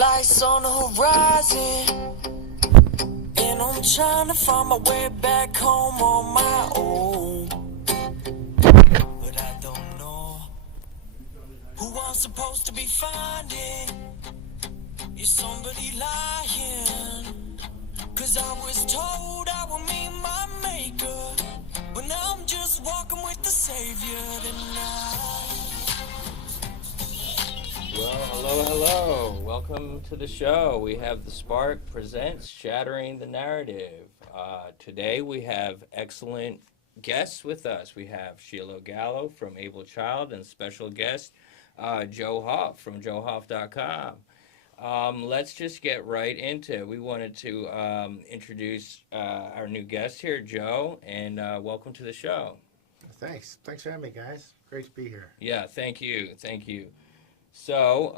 Lights on the horizon, and I'm trying to find my way back home on my own. But I don't know who I'm supposed to be finding. Is somebody lying? 'Cause I was told I would meet my maker, but now I'm just walking with the Savior tonight. Well, hello. Welcome to the show. We have The Spark presents Shattering the Narrative. Today we have excellent guests with us. We have Sheila Gallo from Able Child and special guest Joe Hoft from joehoft.com. Let's just get right into it. We wanted to introduce our new guest here, Joe, and welcome to the show. Thanks for having me, guys. Great to be here. Yeah, thank you. So,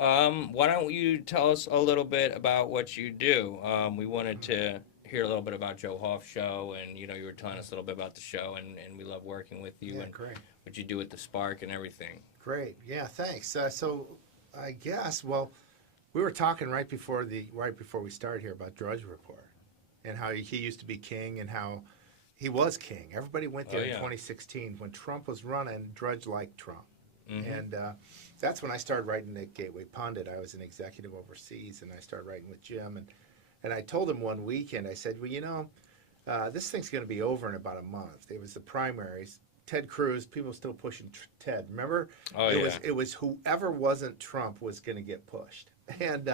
why don't you tell us a little bit about what you do? We wanted to hear a little bit about Joe Hoft show, and you were telling us a little bit about the show, and we love working with you and Great. what you do with the Spark and everything. Great. Yeah, thanks. So I guess we were talking right before we started here about Drudge Report and how he used to be king and how he was king. Everybody went there in 2016 when Trump was running. Drudge liked Trump. Mm-hmm. And that's when I started writing at Gateway Pundit. I was an executive overseas, and I started writing with Jim. And I told him one weekend, I said, well, this thing's going to be over in about a month. It was the primaries. Ted Cruz, people still pushing Ted. Remember? It was whoever wasn't Trump was going to get pushed. And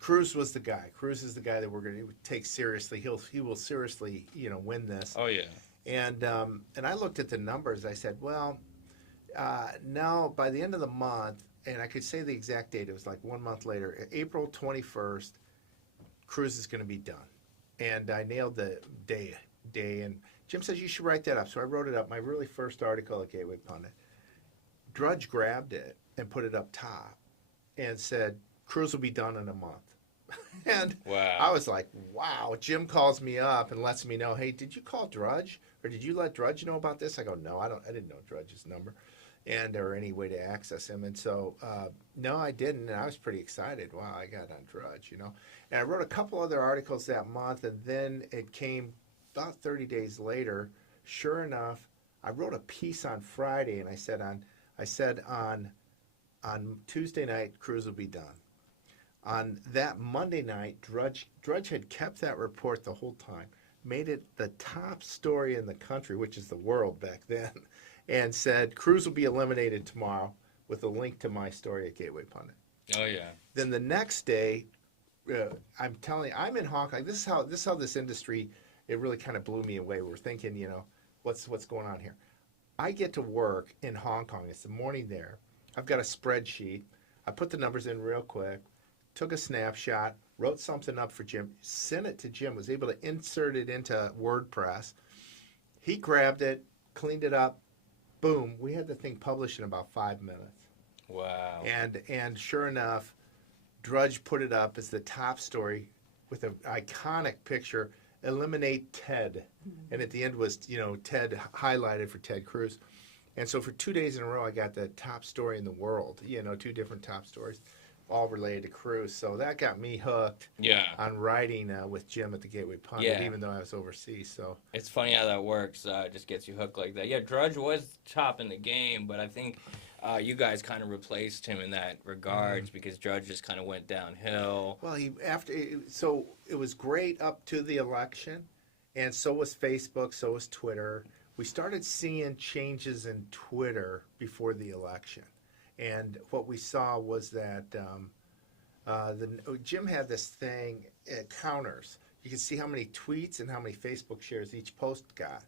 Cruz was the guy. Cruz is the guy that we're going to take seriously. He will seriously, win this. Oh, yeah. And I looked at the numbers. I said, well, now, by the end of the month, and I could say the exact date, it was like 1 month later, April 21st, Cruz is going to be done. And I nailed the day. And Jim says, you should write that up. So I wrote it up, my really first article at Gateway Pundit. Drudge grabbed it and put it up top and said, Cruz will be done in a month. And wow. I was like, wow. Jim calls me up and lets me know, hey, did you call Drudge? Or did you let Drudge know about this? I go, no, I didn't know Drudge's number or any way to access him. And so, no, I didn't. And I was pretty excited. Wow, I got on Drudge, And I wrote a couple other articles that month. And then it came about 30 days later. Sure enough, I wrote a piece on Friday. And I said on Tuesday night, Cruz will be done. On that Monday night, Drudge had kept that report the whole time, made it the top story in the country, which is the world back then, and said, Cruz will be eliminated tomorrow with a link to my story at Gateway Pundit. Oh, yeah. Then the next day, I'm telling you, I'm in Hong Kong. This is how this industry, it really kind of blew me away. We're thinking, what's going on here? I get to work in Hong Kong. It's the morning there. I've got a spreadsheet. I put the numbers in real quick. Took a snapshot, wrote something up for Jim, sent it to Jim, was able to insert it into WordPress. He grabbed it, cleaned it up, boom, we had the thing published in about 5 minutes. Wow. And sure enough, Drudge put it up as the top story with an iconic picture, eliminate Ted. And at the end was, Ted highlighted for Ted Cruz. And so for 2 days in a row, I got the top story in the world, 2 different top stories, all related to Cruz. So that got me hooked on writing with Jim at the Gateway Pundit, even though I was overseas. So it's funny how that works. It just gets you hooked like that. Yeah, Drudge was top in the game, but I think you guys kind of replaced him in that regards because Drudge just kind of went downhill. Well, so it was great up to the election, and so was Facebook, so was Twitter. We started seeing changes in Twitter before the election. And what we saw was that Jim had this thing, counters. You could see how many tweets and how many Facebook shares each post got.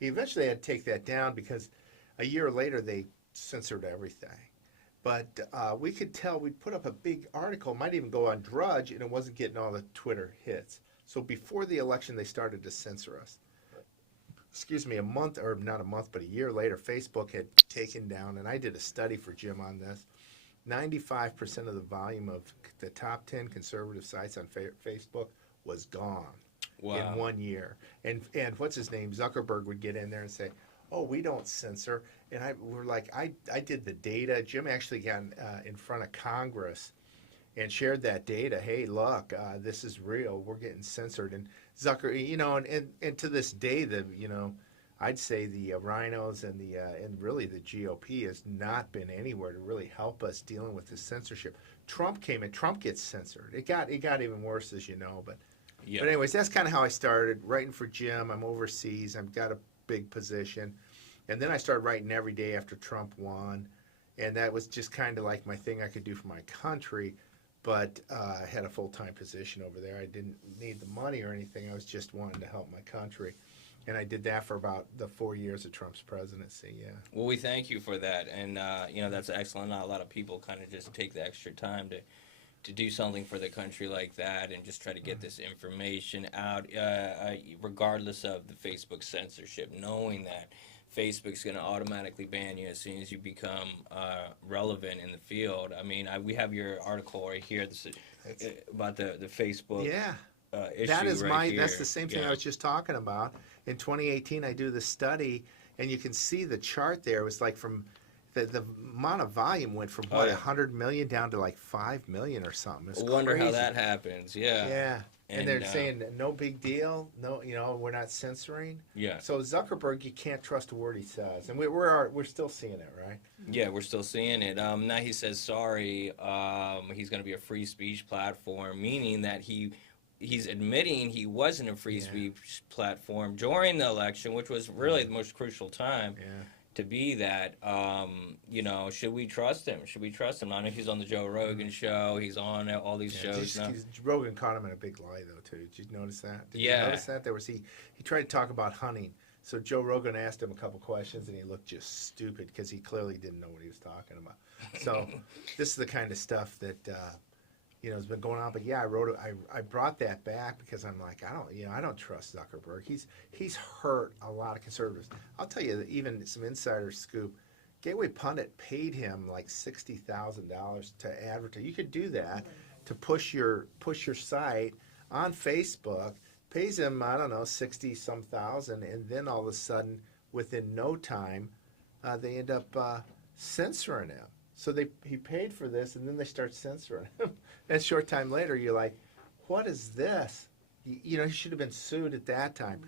He eventually had to take that down because a year later they censored everything. But we could tell, we'd put up a big article, might even go on Drudge, and it wasn't getting all the Twitter hits. So before the election, they started to censor us. A month, or not a month, but a year later, Facebook had taken down, and I did a study for Jim on this, 95% of the volume of the top 10 conservative sites on Facebook was gone in 1 year. And what's his name? Zuckerberg would get in there and say, oh, we don't censor. And we're like, I did the data. Jim actually got in front of Congress and shared that data. Hey, look, this is real. We're getting censored. And Zucker, and to this day, I'd say the rhinos and really the GOP has not been anywhere to really help us dealing with the censorship. Trump came in. Trump gets censored. It got even worse, as you know. But anyways, that's kind of how I started writing for Jim. I'm overseas. I've got a big position, and then I started writing every day after Trump won, and that was just kind of like my thing I could do for my country. But I had a full-time position over there. I didn't need the money or anything. I was just wanting to help my country. And I did that for about the 4 years of Trump's presidency, yeah. Well, we thank you for that. And, that's excellent. Not a lot of people kind of just take the extra time to do something for the country like that and just try to get this information out, regardless of the Facebook censorship, knowing that Facebook's going to automatically ban you as soon as you become relevant in the field. I mean, we have your article right here about the Facebook issue. That is right here. That's the same thing I was just talking about. In 2018, I do the study, and you can see the chart there. It was like from the amount of volume went from 100 million down to like 5 million or something. It's wonder crazy. how that happens. Yeah. Yeah. And they're saying no big deal. No, we're not censoring. Yeah. So Zuckerberg, you can't trust a word he says, and we're still seeing it, right? Yeah, we're still seeing it. Now he says sorry. He's going to be a free speech platform, meaning that he's admitting he wasn't a free speech platform during the election, which was really the most crucial time to be that. Should we trust him? I know he's on the Joe Rogan show. He's on all these shows now. Rogan caught him in a big lie, though, too. Did you notice that? Did you notice that? He tried to talk about hunting. So Joe Rogan asked him a couple questions, and he looked just stupid because he clearly didn't know what he was talking about. So this is the kind of stuff that has been going on. But yeah, I brought that back because I'm like, I don't trust Zuckerberg. He's hurt a lot of conservatives. I'll tell you that even some insider scoop. Gateway Pundit paid him like $60,000 to advertise. You could do that to push your site on Facebook. Pays him, I don't know, 60-some thousand, and then all of a sudden, within no time, they end up censoring him. So he paid for this, and then they start censoring him. And a short time later, you're like, what is this? He should have been sued at that time.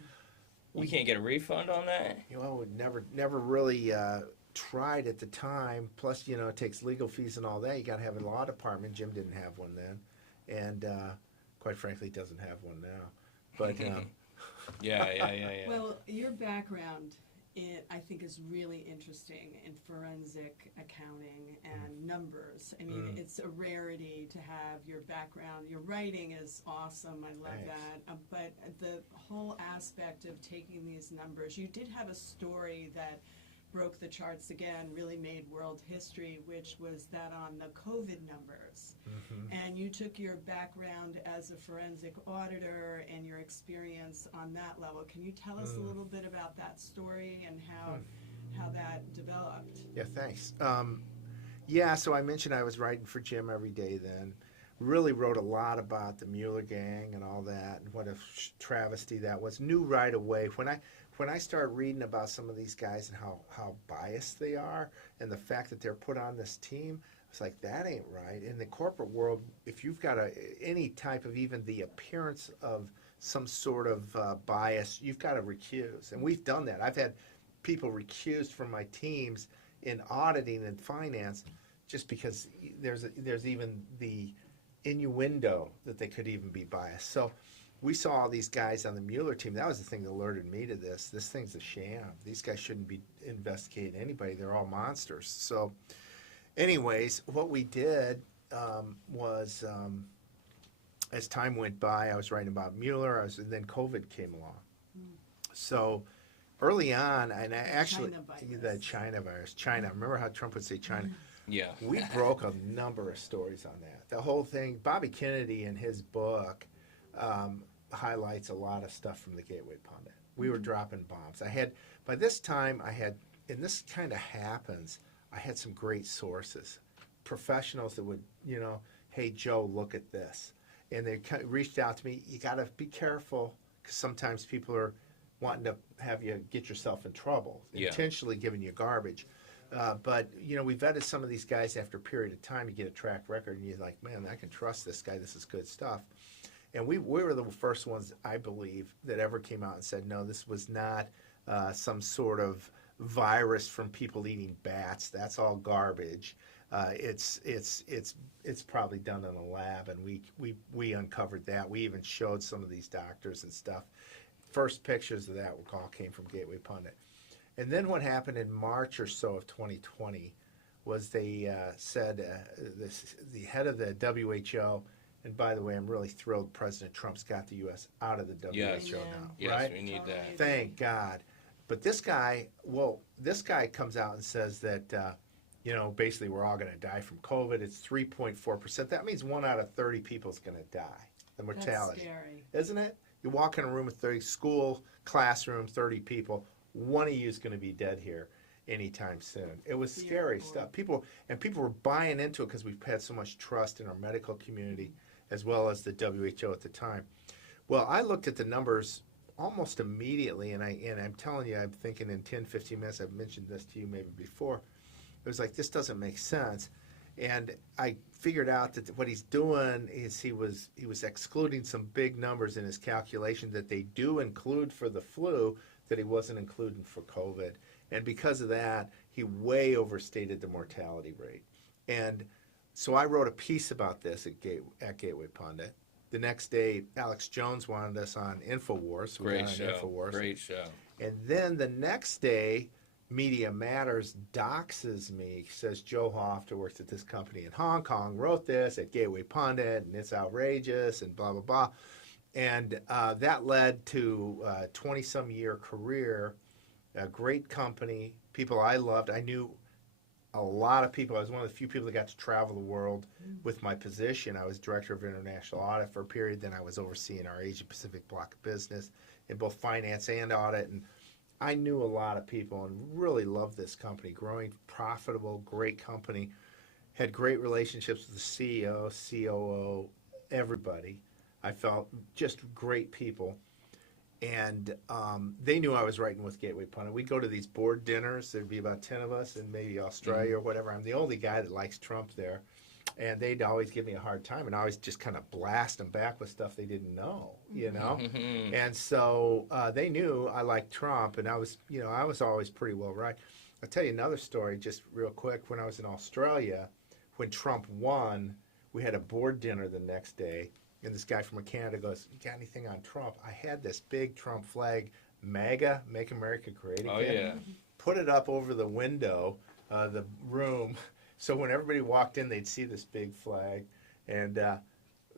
We can't get a refund on that? We never really tried at the time. Plus, it takes legal fees and all that. You got to have a law department. Jim didn't have one then. And quite frankly, doesn't have one now. But yeah. Well, your background, I think, is really interesting in forensic accounting and numbers. I mean, it's a rarity to have your background. Your writing is awesome. I love that. But the whole aspect of taking these numbers, you did have a story that broke the charts again, really made world history, which was that on the COVID numbers. And you took your background as a forensic auditor and your experience on that level. Can you tell us a little bit about that story and how that developed? Yeah, thanks. So I mentioned I was writing for Jim every day then. Really wrote a lot about the Mueller gang and all that, and what a travesty that was. Knew right away when I started reading about some of these guys and how biased they are, and the fact that they're put on this team, I was like, that ain't right. In the corporate world, if you've got any type of even the appearance of some sort of bias, you've got to recuse. And we've done that. I've had people recused from my teams in auditing and finance just because there's even the innuendo that they could even be biased. So we saw all these guys on the Mueller team. That was the thing that alerted me to this. This thing's a sham. These guys shouldn't be investigating anybody. They're all monsters. So anyways, what we did was as time went by, I was writing about Mueller, and then COVID came along. So early on, and I actually, the China virus, remember how Trump would say China? Yeah. We broke a number of stories on that. The whole thing, Bobby Kennedy in his book highlights a lot of stuff from the Gateway Pundit. We were dropping bombs. By this time, and this kind of happens, I had some great sources, professionals that would, hey, Joe, look at this. And they reached out to me. You got to be careful because sometimes people are wanting to have you get yourself in trouble, intentionally giving you garbage. But we vetted some of these guys after a period of time. You get a track record, and you're like, man, I can trust this guy. This is good stuff. And we were the first ones, I believe, that ever came out and said, no, this was not some sort of virus from people eating bats. That's all garbage. It's probably done in a lab, and we uncovered that. We even showed some of these doctors and stuff. First pictures of that all came from Gateway Pundit. And then what happened in March or so of 2020 was they said the head of the WHO. And by the way, I'm really thrilled President Trump's got the U.S. out of the WHO Yes. now, Yes, right? we need that. Thank God. But this guy comes out and says that, basically we're all going to die from COVID. It's 3.4%. That means 1 out of 30 people is going to die, the mortality. That's scary. Isn't it? You walk in a room with 30, school, classroom, 30 people, one of you is going to be dead here anytime soon. It was scary stuff. People were buying into it because we've had so much trust in our medical community as well as the WHO at the time. Well, I looked at the numbers almost immediately, and I'm telling you, I'm thinking in 10, 15 minutes, I've mentioned this to you maybe before, it was like, this doesn't make sense. And I figured out that what he's doing is he was excluding some big numbers in his calculation that they do include for the flu that he wasn't including for COVID. And because of that, he way overstated the mortality rate. And so I wrote a piece about this at Gateway Pundit. The next day, Alex Jones wanted us on InfoWars. Great show. And then the next day, Media Matters doxes me, says Joe Hoft, who works at this company in Hong Kong, wrote this at Gateway Pundit, and it's outrageous, and blah, blah, blah. And that led to a 20-some year career, a great company, people I loved. I knew a lot of people. I was one of the few people that got to travel the world with my position. I was director of international audit for a period. Then I was overseeing our Asia Pacific block of business in both finance and audit. And I knew a lot of people and really loved this company. Growing, profitable, great company. Had great relationships with the CEO, COO, everybody. I felt just great people. And they knew I was writing with Gateway Pundit. We'd go to these board dinners. There'd be about 10 of us in maybe Australia or whatever. I'm the only guy that likes Trump there. And they'd always give me a hard time. And I always just kind of blast them back with stuff they didn't know, And so they knew I liked Trump. And I was always pretty well right. I'll tell you another story just real quick. When I was in Australia, when Trump won, we had a board dinner the next day. And this guy from Canada goes, you got anything on Trump? I had this big Trump flag, MAGA, Make America Great Again. Oh, yeah. Put it up over the window, the room, so when everybody walked in, they'd see this big flag. And that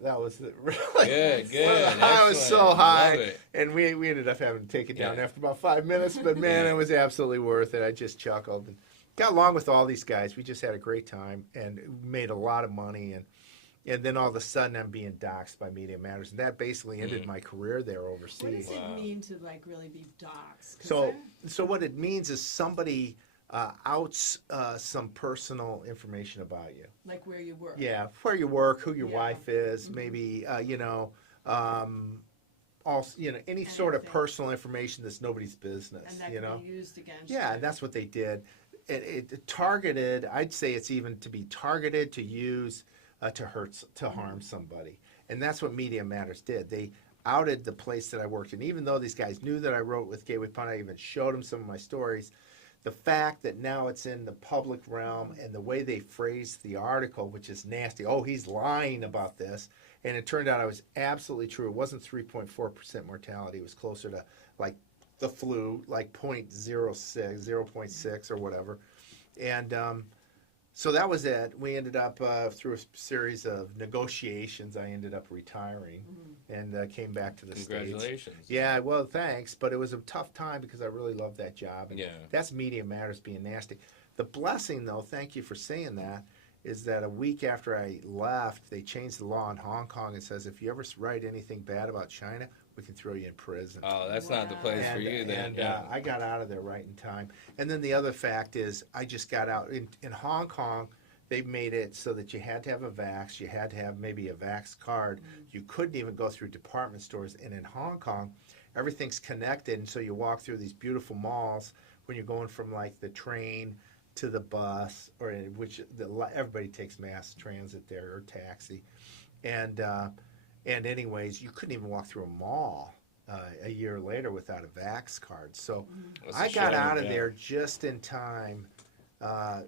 was really good. I was so high. Love it. And we ended up having to take it down Yeah. after about 5 minutes. But, man, it was absolutely worth it. I just chuckled. And got along with all these guys. We just had a great time and made a lot of money. And then all of a sudden, I'm being doxxed by Media Matters, and that basically ended my career there overseas. What does it mean to really be doxxed? So what it means is somebody outs some personal information about you. Like where you work. Yeah, where you work, who your Yeah. wife is, maybe any sort of Anything. personal information that's nobody's business. And that can be used against Yeah, you. and that's what they did. It targeted. I'd say it's even to be targeted to use. To harm somebody. And that's what Media Matters did. They outed the place that I worked in. Even though these guys knew that I wrote with Gateway Pundit, I even showed them some of my stories. The fact that now it's in the public realm and the way they phrased the article, which is nasty. Oh, he's lying about this. And it turned out I was absolutely true. It wasn't 3.4% mortality. It was closer to like the flu, like 0.6 or whatever. And so that was it. We ended up, through a series of negotiations, I ended up retiring and came back to the States. Congratulations. Yeah, well, thanks. But it was a tough time because I really loved that job. And Yeah. that's Media Matters being nasty. The blessing, though, thank you for saying that, is that a week after I left, they changed the law in Hong Kong and says if you ever write anything bad about China, we can throw you in prison. Oh, that's not the place for you then. And I got out of there right in time. And then the other fact is I just got out. In Hong Kong, they made it so that you had to have a vax. You had to have maybe a vax card. You couldn't even go through department stores. And in Hong Kong, everything's connected. And so you walk through these beautiful malls when you're going from like the train to the bus, or everybody takes mass transit there or taxi, and anyways, you couldn't even walk through a mall a year later without a vax card. So That's I a got shame, out of yeah. there just in time.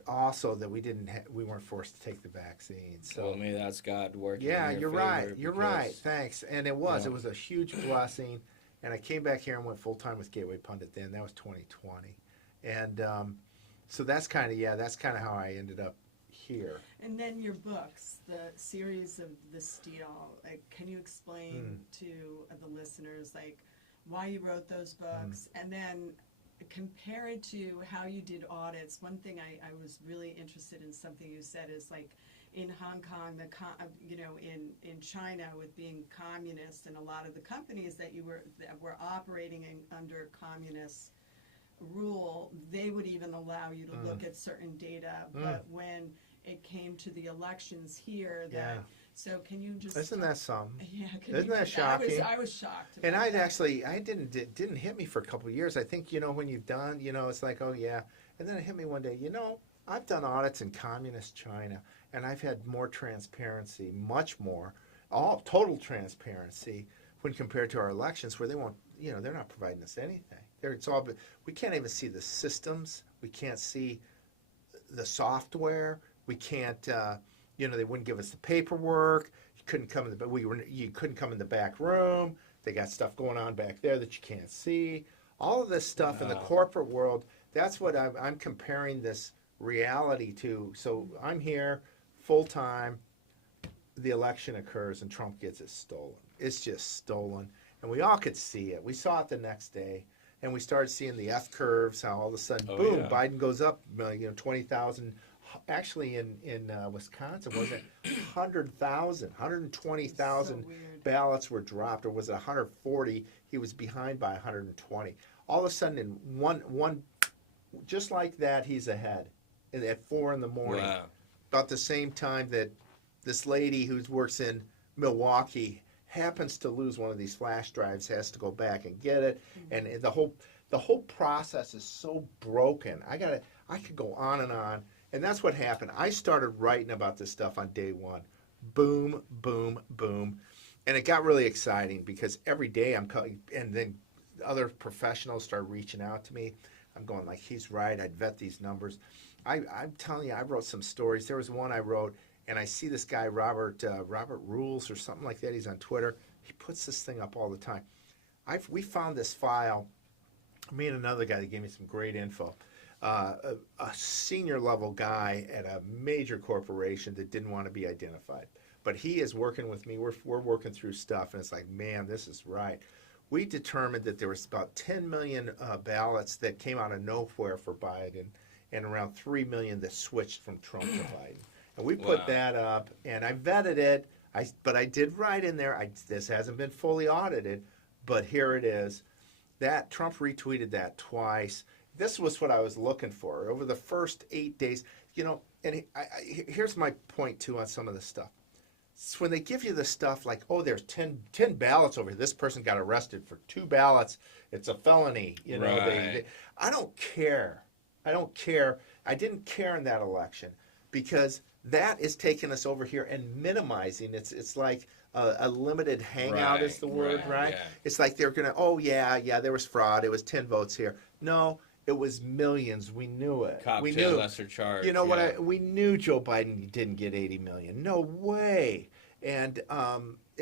Also, that we weren't forced to take the vaccine. So Well, maybe that's God working. yeah, in your you're favor right. You're right. because- Thanks. And it was Yeah. a huge blessing. And I came back here and went full time with Gateway Pundit. Then that was 2020, and so that's kind of how I ended up here. And then your books, the series of The Steal, like, can you explain to the listeners, like, why you wrote those books, and then compare it to how you did audits? One thing I was really interested in, something you said, is like, in Hong Kong, in China, with being communist, and a lot of the companies that were operating under communist rule, they would even allow you to look at certain data, but when it came to the elections here, so can you just... Isn't that some? Yeah, Isn't that shocking? I was shocked. And about it that. didn't hit me for a couple of years. I think, when you've done, it's like, oh yeah. And then it hit me one day, I've done audits in communist China, and I've had more transparency, much more, total transparency when compared to our elections, where they won't, they're not providing us anything. We can't even see the systems. We can't see the software. We can't, they wouldn't give us the paperwork. You couldn't come you couldn't come in the back room. They got stuff going on back there that you can't see. All of this stuff in the corporate world, that's what I'm comparing this reality to. So I'm here full time. The election occurs and Trump gets it stolen. It's just stolen. And we all could see it. We saw it the next day. And we started seeing the F curves, how all of a sudden, boom, yeah. Biden goes up, 20,000. Actually, in Wisconsin, was it 100,000, 120,000 So weird. ballots were dropped, or was it 140? He was behind by 120. All of a sudden, in one, just like that, he's ahead at 4 in the morning. Wow. About the same time that this lady who works in Milwaukee happens to lose one of these flash drives, has to go back and get it, and the whole process is so broken. I could go on, and that's what happened. I started writing about this stuff on day one. Boom, boom, boom, and it got really exciting because every day and then other professionals started reaching out to me. I'm going like, he's right. I'd vet these numbers. I'm telling you, I wrote some stories. There was one I wrote. And I see this guy, Robert Rules or something like that. He's on Twitter. He puts this thing up all the time. We found this file, me and another guy that gave me some great info. A senior level guy at a major corporation that didn't want to be identified. But he is working with me. We're working through stuff. And it's like, man, this is right. We determined that there was about 10 million ballots that came out of nowhere for Biden, and around 3 million that switched from Trump to Biden. And we put that up, and I vetted it. But I did write in there, this hasn't been fully audited, but here it is. That Trump retweeted that twice. This was what I was looking for over the first 8 days. And here's my point, too, on some of this stuff. It's when they give you the stuff like, oh, there's 10 ballots over here. This person got arrested for 2 ballots. It's a felony. Right. I don't care. I didn't care in that election because that is taking us over here and minimizing. It's like a limited hangout is the word, right? Yeah. It's like they're going to, oh, yeah, there was fraud. It was 10 votes here. No, it was millions. We knew it. Cop we to a knew. lesser charge. You know what? We knew Joe Biden didn't get 80 million. No way. And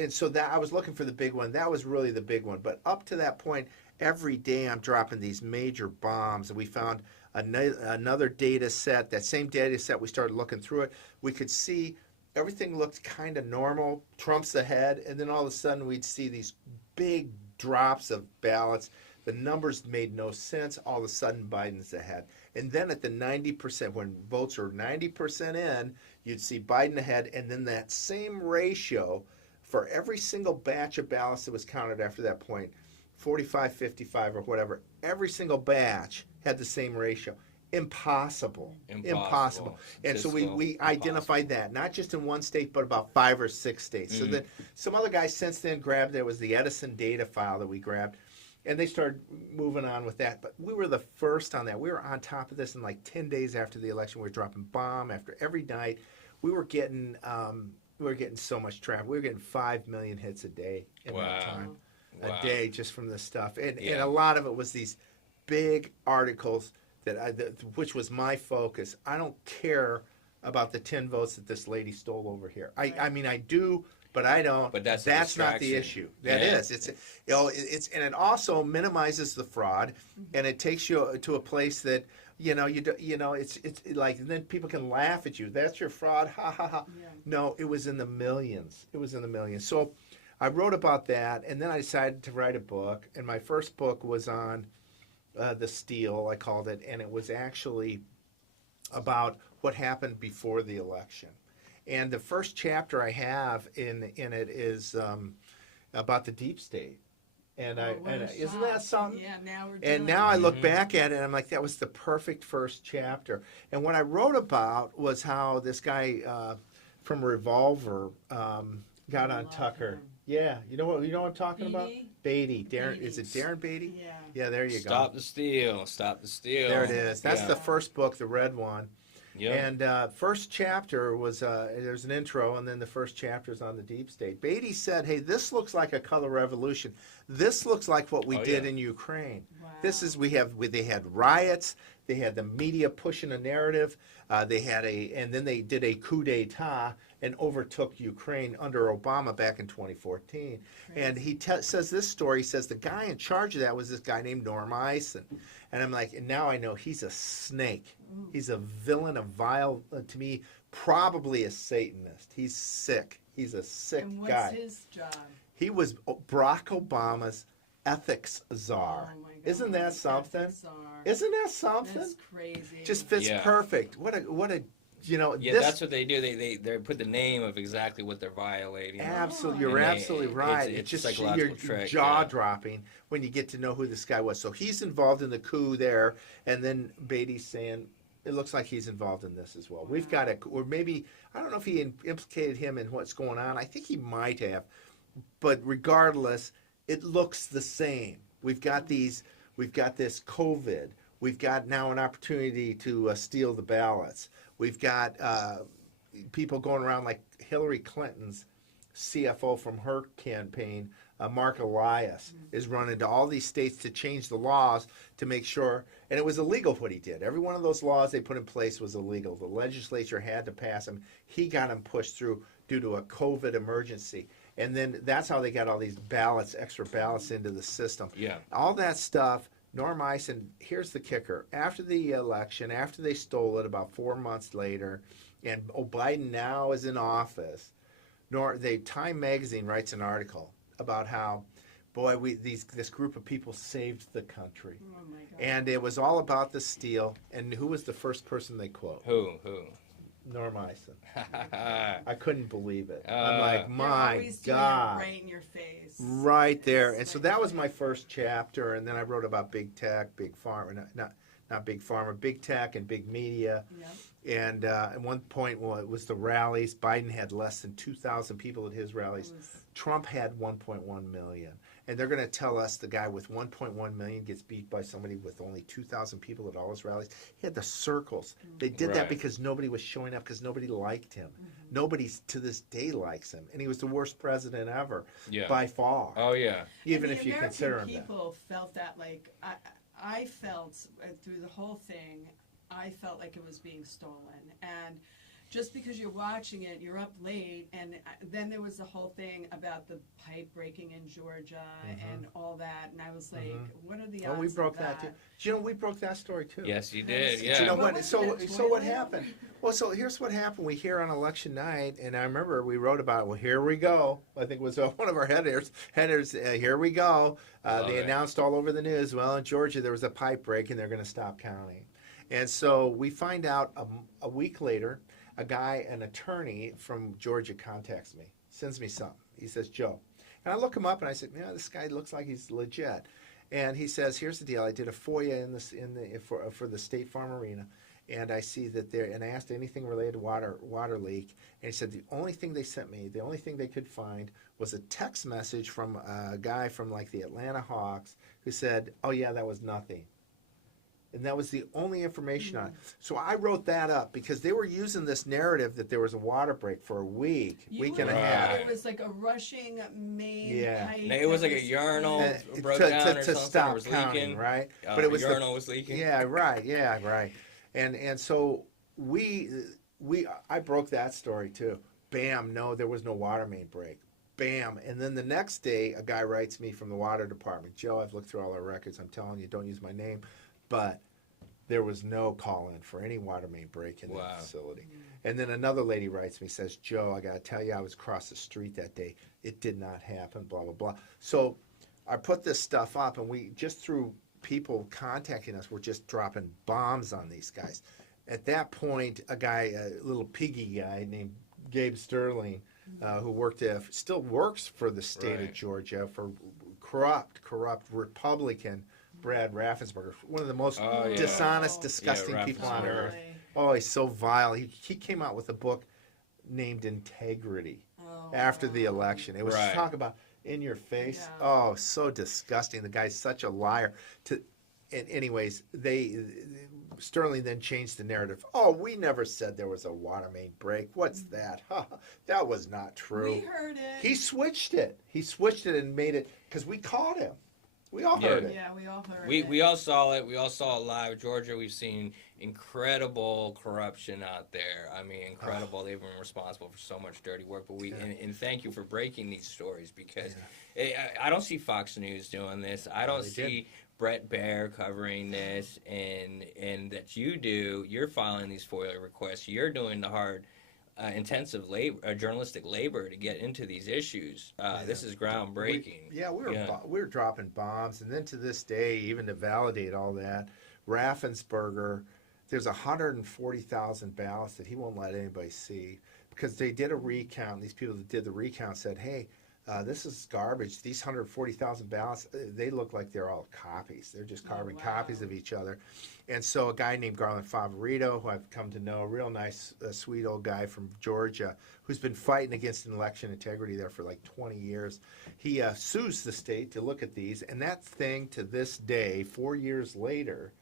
so that I was looking for the big one. That was really the big one. But up to that point, every day I'm dropping these major bombs, and we found another data set. That same data set, we started looking through it. We could see everything looked kind of normal. Trump's ahead, and then all of a sudden we'd see these big drops of ballots. The numbers made no sense. All of a sudden Biden's ahead. And then at the 90%, when votes are 90% in, you'd see Biden ahead, and then that same ratio for every single batch of ballots that was counted after that point, 45, 55, or whatever, every single batch had the same ratio. Impossible. And so we identified that, not just in one state, but about 5 or 6 states. So then some other guys since then grabbed, there was the Edison data file that we grabbed, And they started moving on with that. But we were the first on that. We were on top of this in like 10 days after the election. We were dropping bomb after every night. We were getting so much traffic. We were getting 5 million hits a day in that time. Wow. A day just from this stuff. And Yeah. a lot of it was these big articles which was my focus. I don't care about the 10 votes that this lady stole over here. I mean, I do, but I don't. But that's not the issue. That is. It's and it also minimizes the fraud, and it takes you to a place that it's like, and then people can laugh at you. That's your fraud. Ha ha ha. Yeah. No, it was in the millions. It was in the millions. So I wrote about that, and then I decided to write a book. And my first book was on the steal, I called it, and it was actually about what happened before the election. And the first chapter I have in it is about the deep state. And isn't that something? Yeah, now we're And now I look back at it and I'm like, that was the perfect first chapter. And what I wrote about was how this guy from Revolver got on Tucker. him. Yeah, you know what I'm talking about? Beatty? Beatty. Darren, is it Darren Beatty? Yeah. Yeah, there you go. Stop the steal. Stop the steal. There it is. That's Yeah. the first book, the red one. Yep. And first chapter was there's an intro, and then the first chapter is on the deep state. Beatty said, "Hey, this looks like a color revolution. This looks like what we did in Ukraine. Wow. This is they had riots, they had the media pushing a narrative, and then they did a coup d'état and overtook Ukraine under Obama back in 2014. And he says this story. He says the guy in charge of that was this guy named Norm Eisen. And I'm like, and now I know he's a snake. He's a villain, a vile, to me, probably a Satanist. He's sick. He's a sick And what's guy. his job? He was Barack Obama's ethics czar. Oh my God. Isn't that something? Ethics czar. Isn't that something? That's crazy. Just fits Yeah. perfect. What a Yeah, this, that's what they do. They put the name of exactly what they're violating. absolutely, Oh, you're and absolutely right. It's just psychological you're trick, jaw yeah. dropping when you get to know who this guy was. So he's involved in the coup there, and then Beatty's saying it looks like he's involved in this as well. We've got or maybe I don't know if he implicated him in what's going on. I think he might have, but regardless, it looks the same. We've got this COVID. We've got now an opportunity to steal the ballots. We've got people going around like Hillary Clinton's CFO from her campaign, Mark Elias, is running to all these states to change the laws to make sure, and it was illegal what he did. Every one of those laws they put in place was illegal. The legislature had to pass them. He got them pushed through due to a COVID emergency. And then that's how they got all these ballots, extra ballots into the system. Yeah. All that stuff. Norm Eisen, here's the kicker. After the election, after they stole it about 4 months later, and Biden now is in office, Time Magazine writes an article about how, boy, this group of people saved the country. Oh my God. And it was all about the steal. And who was the first person they quote? Who? Norm Eisen. I couldn't believe it. I'm Uh, like, They're my always doing it God. right in your face. Right there. It's And so like- that was my first chapter. And then I wrote about big tech, big pharma, not big pharma, big tech and big media. Yeah. And at one point, it was the rallies. Biden had less than 2,000 people at his rallies. It was- Trump had 1.1 million. And they're going to tell us the guy with 1.1 million gets beat by somebody with only 2,000 people at all his rallies. He had the circles. They did that Right. because nobody was showing up because nobody liked him. Nobody to this day likes him. And he was the worst president ever Yeah. by far. Oh yeah. Even And if you American consider him that. people felt that, like, I felt through the whole thing, I felt like it was being stolen. And just because you're watching it, you're up late, and then there was the whole thing about the pipe breaking in Georgia and all that, and I was like, what are the odds Oh, we broke of that too. Do you know we broke that story too? Yes, you did. Do Yeah. you know What what? was So it, so what toilet? happened? Well, so here's what happened. We hear on election night, and I remember we wrote about, well, here we go. I think it was one of our headers. Here we go. Love They it. announced all over the news. Well, in Georgia there was a pipe break, and they're going to stop counting. And so we find out a week later, a guy, an attorney from Georgia, contacts me, sends me something. He says, Joe. And I look him up and I said, yeah, this guy looks like he's legit. And he says, here's the deal. I did a FOIA for the State Farm Arena. and I see that there, and I asked anything related to water leak, and he said the only thing they sent me, the only thing they could find was a text message from a guy from like the Atlanta Hawks who said, "Oh yeah, that was nothing." And that was the only information on it. So I wrote that up because they were using this narrative that there was a water break for a week and a half. It was like a rushing main pipe. It was like a urinal broke down or to something. stop It was counting, leaking. right? But it was urinal was leaking. Yeah, right. And so I broke that story too. Bam! No, there was no water main break. Bam! And then the next day, a guy writes me from the water department. Joe, I've looked through all our records. I'm telling you, don't use my name. But there was no call-in for any water main break in the facility. And then another lady writes me, says, "Joe, I got to tell you, I was across the street that day. It did not happen, blah, blah, blah." So I put this stuff up, and we just through people contacting us, we're just dropping bombs on these guys. At that point, a little piggy guy named Gabe Sterling, who still works for the state of Georgia for corrupt Republican Brad Raffensperger, one of the most dishonest, disgusting people on earth. Oh, he's so vile. He came out with a book named Integrity after the election. It was talk about in your face. Yeah. Oh, so disgusting. The guy's such a liar. Anyways, Sterling then changed the narrative. "Oh, we never said there was a water main break. What's that? That was not true." We heard it. He switched it. And made it because we caught him. We all heard it. Yeah, we all heard it. We all saw it. We all saw it live. Georgia, we've seen incredible corruption out there. I mean, incredible. They've been responsible for so much dirty work. But and thank you for breaking these stories because I don't see Fox News doing this. I don't see Brett Baer covering this, and that you're filing these FOIA requests. You're doing the hard, intensive journalistic labor to get into these issues. This is groundbreaking. We were dropping bombs, and then to this day, even to validate all that, Raffensperger, there's 140,000 ballots that he won't let anybody see because they did a recount. These people that did the recount said, "Hey, this is garbage. These 140,000 ballots, they look like they're all copies. They're just carbon copies of each other." And so a guy named Garland Favorito, who I've come to know, a real nice, sweet old guy from Georgia, who's been fighting against election integrity there for like 20 years, he sues the state to look at these. And that thing to this day, 4 years later,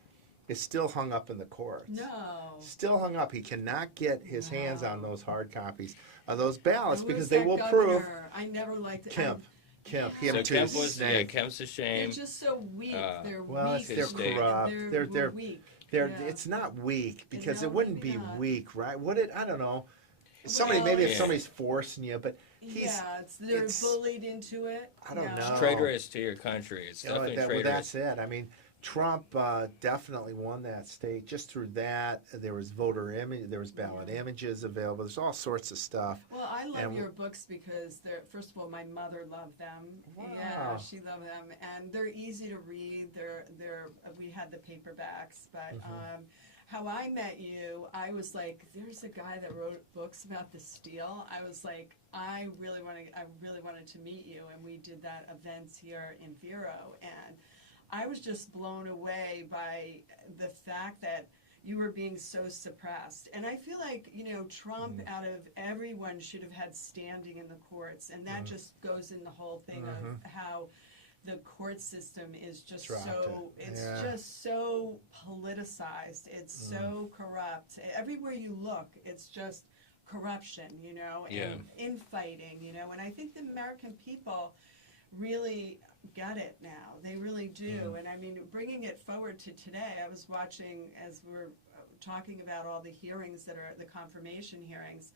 is still hung up in the courts. No. Still hung up. He cannot get his hands on those hard copies of those ballots because they will prove. I never liked it. Kemp. Kemp was Kemp's a shame. They're just so weak. They're weak. They're corrupt. They're weak. It's not weak because it wouldn't be weak, right? Would it? I don't know. If somebody's forcing you, but they're bullied into it. I don't know. It's traitorous to your country. It's definitely traitorous. Well, that's it. I mean, Trump definitely won that state just through that. There was there was ballot images available. There's all sorts of stuff. Well, I love your books because first of all, my mother loved them. Wow. Yeah, she loved them, and they're easy to read. We had the paperbacks, but how I met you, I was like, there's a guy that wrote books about the steel. I was like, I really wanted to meet you, and we did that events here in Vero, and I was just blown away by the fact that you were being so suppressed. And I feel like, Trump out of everyone should have had standing in the courts. And that just goes in the whole thing of how the court system is just just so politicized. It's so corrupt. Everywhere you look, it's just corruption, and infighting, and I think the American people really get it now. They really do. And I mean, bringing it forward to today, I was watching as we're talking about all the hearings that are the confirmation hearings,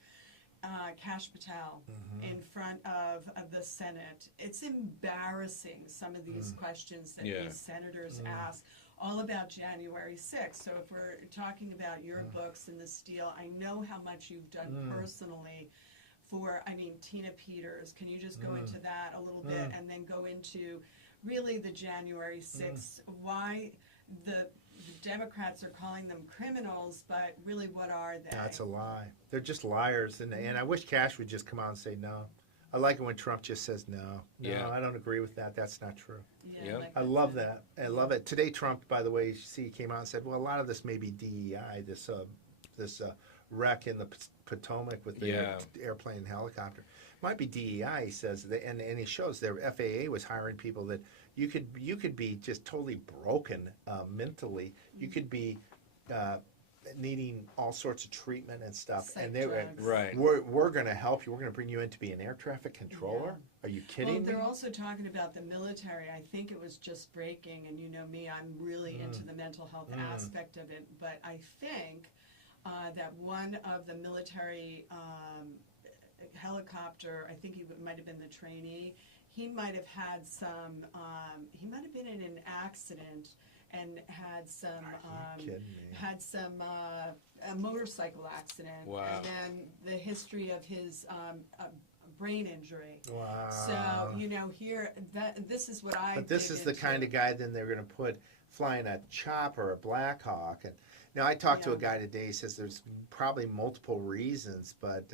Kash Patel in front of the Senate. It's embarrassing, some of these questions that these senators ask, all about January 6th. So if we're talking about your books and the steel, I know how much you've done personally for, Tina Peters. Can you just go into that a little bit and then go into really the January 6th, why the Democrats are calling them criminals, but really what are they? That's a lie. They're just liars. And I wish Cash would just come out and say no. I like it when Trump just says no. Yeah. I don't agree with that. That's not true. Yeah, Yep. like I love that. I love it. Today, Trump, by the way, you see, came out and said, well, a lot of this may be DEI, this wreck in the Potomac with the Yeah. airplane and helicopter. Might be DEI, he says, and he shows their FAA was hiring people that you could be just totally broken mentally. You could be needing all sorts of treatment and stuff, Psych and they were drugs. Right. we're going to help you. We're going to bring you in to be an air traffic controller. Are you kidding Well, me? they're also talking about the military. I think it was just breaking, and you know me, I'm really into the mental health aspect of it. But I think that one of the military helicopter, I think he might have been the trainee, he might have had some, he might have been in an accident and had some, kidding me? a motorcycle accident. Wow. And then the history of his brain injury. Wow. So, you know, this is what I But this dig is the into. kind of guy then they're going to put flying a chopper, a Black Hawk. And now I talked to a Yeah. guy today. He says there's probably multiple reasons, but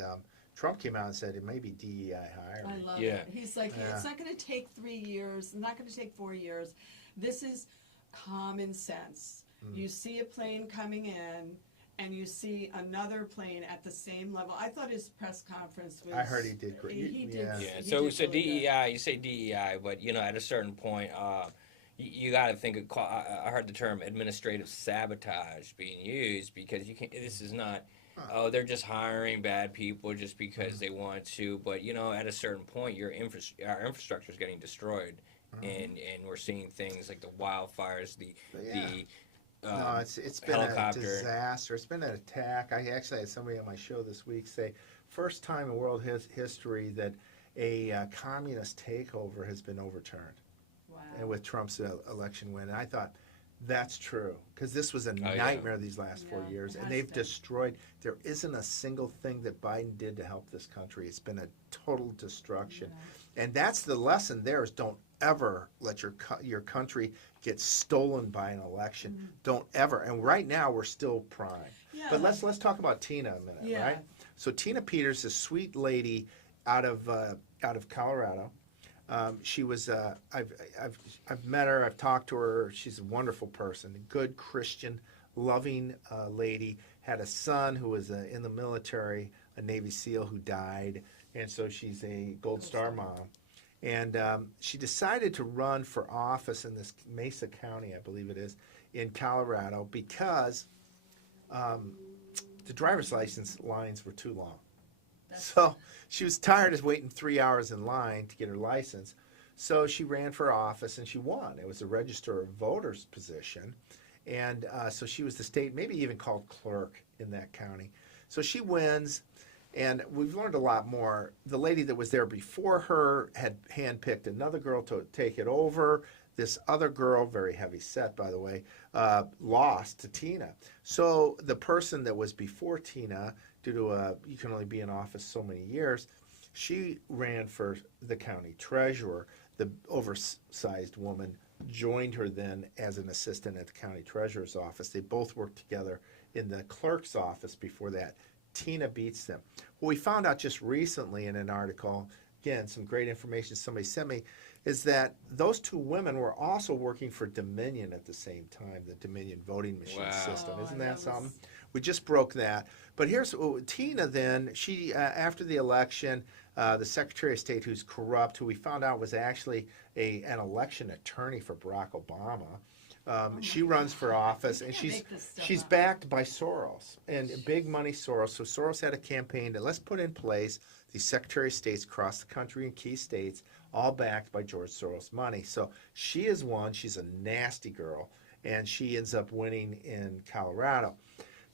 Trump came out and said it may be DEI hiring. I love Yeah. it. He's like, Yeah. it's not going to take 3 years. It's not going to take 4 years. This is common sense. You see a plane coming in, and you see another plane at the same level. I thought his press conference was. I heard he did great. He did. Yeah. Yeah. he So did really good. DEI, you say DEI, but you know at a certain point, you got to think. I heard the term administrative sabotage being used because you can't. This is not. Oh, they're just hiring bad people just because they want to. But you know, at a certain point, our infrastructure is getting destroyed, and we're seeing things like the wildfires, No, it's been helicopter. a disaster. It's been an attack. I actually had somebody on my show this week say, first time in world history that a communist takeover has been overturned, Wow. and with Trump's election win. And I thought, that's true, because this was a yeah. nightmare these last 4 Yeah, years, it and has they've been. destroyed. There isn't a single thing that Biden did to help this country. It's been a total destruction, and that's the lesson. There is don't ever let your country get stolen by an election. Don't ever. And right now we're still prime. Yeah. But let's talk about Tina a minute, Yeah. right? So Tina Peters, a sweet lady out of Colorado. She was I've met her. I've talked to her. She's a wonderful person, a good Christian, loving lady. Had a son who was in the military, a Navy SEAL who died, and so she's a Gold Star mom. And she decided to run for office in this Mesa County, I believe it is, in Colorado, because the driver's license lines were too long. So she was tired of waiting 3 hours in line to get her license. So she ran for office and she won. It was a register of voters position. And so she was the state, maybe even called clerk in that county. So she wins. And we've learned a lot more. The lady that was there before her had handpicked another girl to take it over. This other girl, very heavy set, by the way, lost to Tina. So the person that was before Tina, due to you can only be in office so many years, she ran for the county treasurer. The oversized woman joined her then as an assistant at the county treasurer's office. They both worked together in the clerk's office before that. Tina beats them. What we found out just recently in an article, again, some great information somebody sent me, is that those two women were also working for Dominion at the same time, the Dominion voting machine Wow. system. Oh, Isn't that that was- something? We just broke that. But here's Tina then, she, after the election, the Secretary of State who's corrupt, who we found out was actually an election attorney for Barack Obama, she runs for office, and can't she's make this stuff she's up. backed by Soros and big money Soros. So Soros had a campaign that let's put in place the Secretary of States across the country in key states, all backed by George Soros money. So she is one. She's a nasty girl, and she ends up winning in Colorado.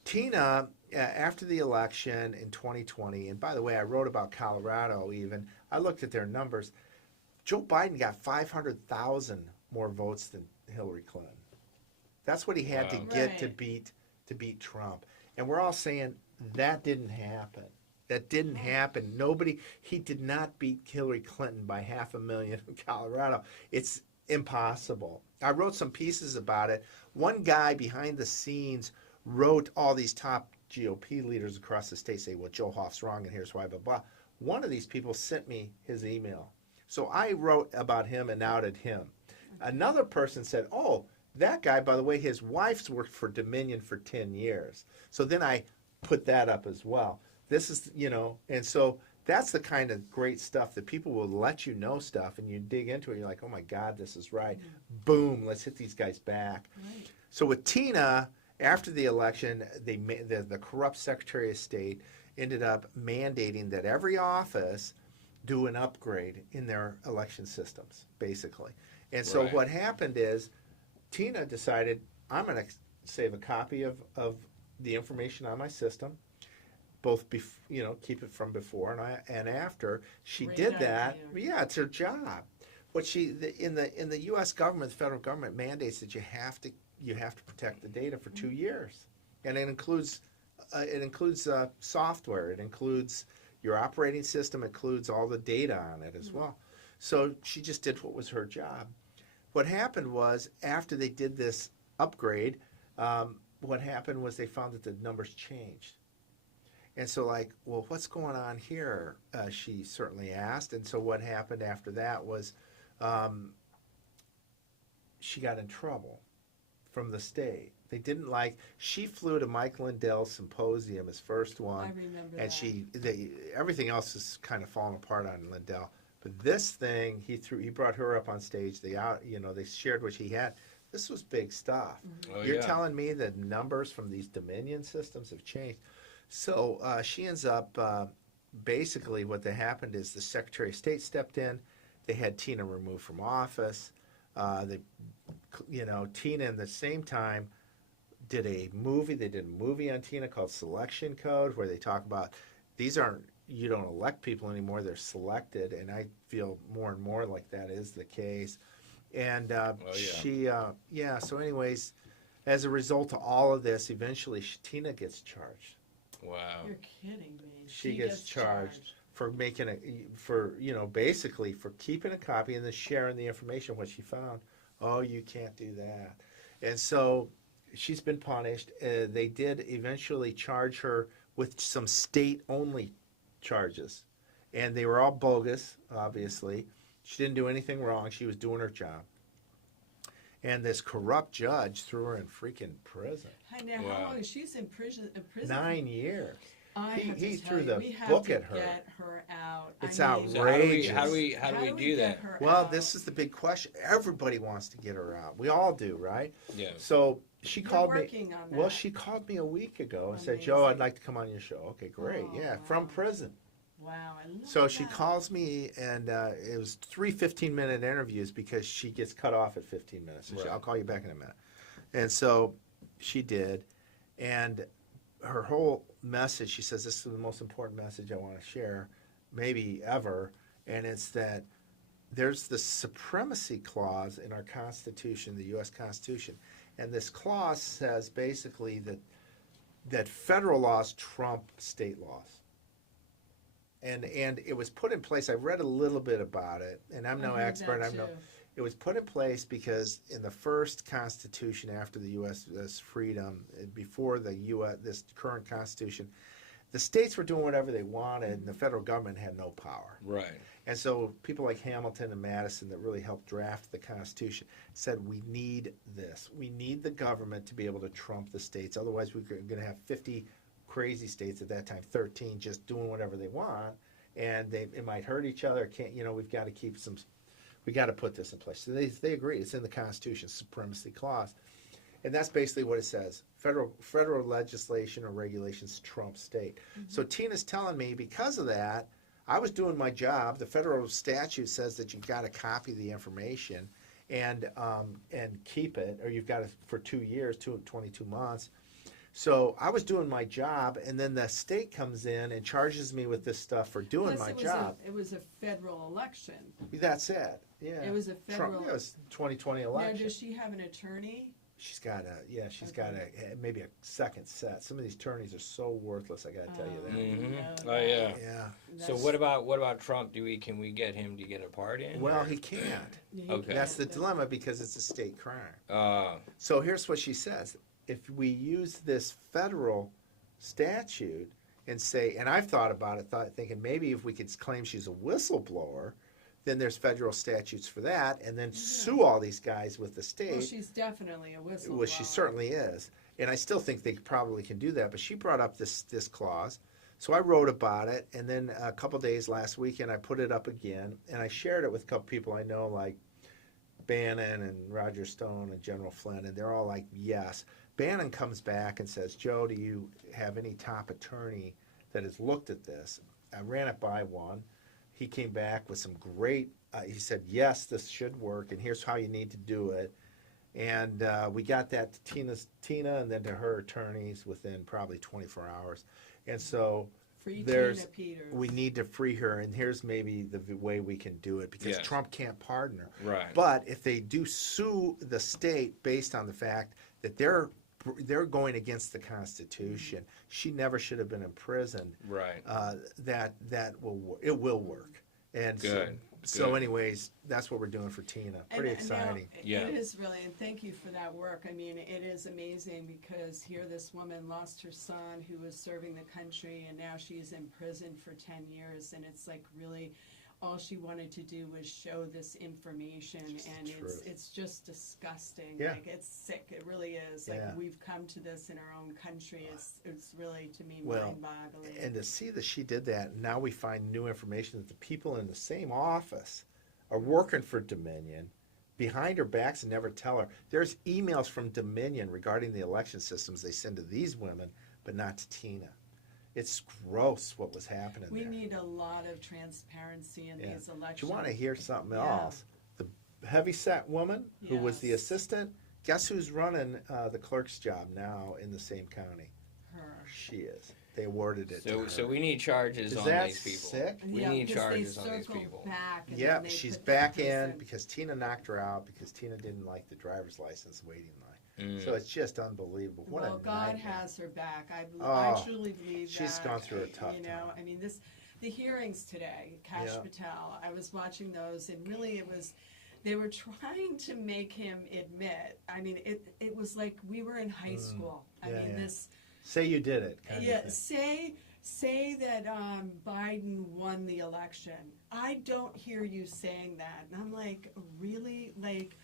Tina, after the election in 2020, and by the way, I wrote about Colorado even. I looked at their numbers. Joe Biden got 500,000 more votes than Hillary Clinton. That's what he had to Wow. get to Right. beat Trump. And we're all saying that didn't happen. That didn't happen. He did not beat Hillary Clinton by 500,000 in Colorado. It's impossible. I wrote some pieces about it. One guy behind the scenes wrote all these top GOP leaders across the state say, well, Joe Hoft's wrong and here's why, blah, blah. one of these people sent me his email. So I wrote about him and outed him. Another person said, oh, that guy, by the way, his wife's worked for Dominion for 10 years. So then I put that up as well. This is, and so that's the kind of great stuff that people will let you know stuff, and you dig into it, you're like, oh my God, this is right. Boom, let's hit these guys back. Right. So with Tina, after the election, the corrupt Secretary of State ended up mandating that every office do an upgrade in their election systems, basically. And so what happened is Tina decided, I'm going to save a copy of the information on my system, both keep it from before and after. She Great did that. idea. Yeah, it's her job. What in the U.S. government, the federal government mandates that you have to protect the data for 2 years, and it includes software. It includes your operating system. It includes all the data on it as well. So she just did what was her job. What happened was, after they did this upgrade, what happened was they found that the numbers changed. And so, well, what's going on here? She certainly asked. And so what happened after that was she got in trouble from the state. They didn't she flew to Mike Lindell's symposium, his first one. I remember and that. Everything else is kind of falling apart on Lindell. But this thing, he brought her up on stage. They shared what she had. This was big stuff. Oh, You're yeah. telling me that numbers from these Dominion systems have changed. So she ends up, basically what happened is the Secretary of State stepped in. They had Tina removed from office. Tina, in the same time, did a movie. They did a movie on Tina called Selection Code, where they talk about you don't elect people anymore, they're selected. And I feel more and more like that is the case. And so anyways, as a result of all of this, eventually Tina gets charged. Wow. You're kidding me. She gets charged for making basically for keeping a copy and then sharing the information, what she found. Oh, you can't do that. And so she's been punished. They did eventually charge her with some state-only charges. And they were all bogus, obviously. She didn't do anything wrong. She was doing her job. And this corrupt judge threw her in freaking prison. Now, Wow. how long is she's in prison? 9 years. He threw the we have book to at her. Get her out. It's So outrageous. how do we do that? Get her Well, out? this is the big question. Everybody wants to get her out. We all do, right? Yeah. So she You're called me. working on Well, that. she called me a week ago and said, "Joe, I'd Amazing. like to come on your show." Okay, great. Oh, Yeah, from wow. prison. Wow, I love So she that. calls me, and it was 3 15-minute interviews because she gets cut off at 15 minutes. So Right. I'll call you back in a minute. And so she did, and her whole message, she says, this is the most important message I want to share, maybe ever, and it's that there's the supremacy clause in our Constitution, the U.S. Constitution, and this clause says basically that federal laws trump state laws. And it was put in place. I read a little bit about it, and I'm no I heard expert. that I'm no. too. It was put in place because in the first Constitution after the U.S. freedom, before the U.S. this current Constitution, the states were doing whatever they wanted, and the federal government had no power. Right. And so people like Hamilton and Madison that really helped draft the Constitution said, we need this. We need the government to be able to trump the states. Otherwise, we're going to have 50 crazy states at that time, 13, just doing whatever they want, and it might hurt each other. We've got to keep some. We got to put this in place. So they agree. It's in the Constitution, supremacy clause, and that's basically what it says. Federal legislation or regulations trump state. So Tina's telling me because of that, I was doing my job. The federal statute says that you've got to copy the information and keep it, or you've got it for 2 years, 22 months. So I was doing my job, and then the state comes in and charges me with this stuff for doing Plus, my job. It was a federal election. That's it. Yeah. It was a federal. It was 2020 Now, election. does she have an attorney? She's got maybe a second set. Some of these attorneys are so worthless. I got to tell you that. Mm-hmm. No, Oh yeah. Yeah. So what about Trump? Can we get him to get a part in? Well, he can't. Okay. That's the dilemma because it's a state crime. So here's what she says: if we use this federal statute, and say, and I've thought about it, thinking maybe if we could claim she's a whistleblower, then there's federal statutes for that, and then sue all these guys with the state. Well, she's definitely a whistleblower. Well, she certainly is, and I still think they probably can do that. But she brought up this clause, so I wrote about it, and then a couple days last weekend I put it up again, and I shared it with a couple people I know, like Bannon and Roger Stone and General Flynn, and they're all like, yes. Bannon comes back and says, Joe, do you have any top attorney that has looked at this? I ran it by one. He came back with some great, he said, yes, this should work, and here's how you need to do it. And we got that to Tina and then to her attorneys within probably 24 hours. And so Free there's, Tina Peters. we need to free her, and here's maybe the way we can do it, because Yes. Trump can't pardon her. Right. But if they do sue the state based on the fact that they're going against the Constitution, she never should have been imprisoned. Right. That will work. And Good. So Good. anyways, that's what we're doing for Tina. Pretty exciting. Yeah. It is really, and thank you for that work. I mean, it is amazing because here this woman lost her son who was serving the country, and now she's in prison for 10 years, and it's like really all she wanted to do was show this information, and it's just disgusting. Yeah. Like, it's sick. It really is. Like, Yeah. we've come to this in our own country. It's really, to me, Well, mind-boggling. and to see that she did that, now we find new information that the people in the same office are working for Dominion behind her backs and never tell her. There's emails from Dominion regarding the election systems they send to these women, but not to Tina. It's gross what was happening We there. need a lot of transparency in these elections. Do you want to hear something Yeah. else? The heavyset woman who was the Yes. assistant, guess who's running the clerk's job now in the same county? Her. She is. They awarded it to her. So we need charges Is on that these people. sick? We Yeah, need because charges they on these circle people. Back and Yeah, then they she's put back that in person- because Tina knocked her out because Tina didn't like the driver's license waiting line. Mm. So it's just unbelievable. What Well, a God nightmare. has her back. I Oh, truly believe she's that. gone through a tough You know, time. I mean, the hearings today, Kash Yeah. Patel. I was watching those, and really, they were trying to make him admit. I mean, it was like we were in high school. I Yeah, mean, yeah. this. Say you did it. Kind Yeah, of thing. say that Biden won the election. I don't hear you saying that. And I'm like, really? Like,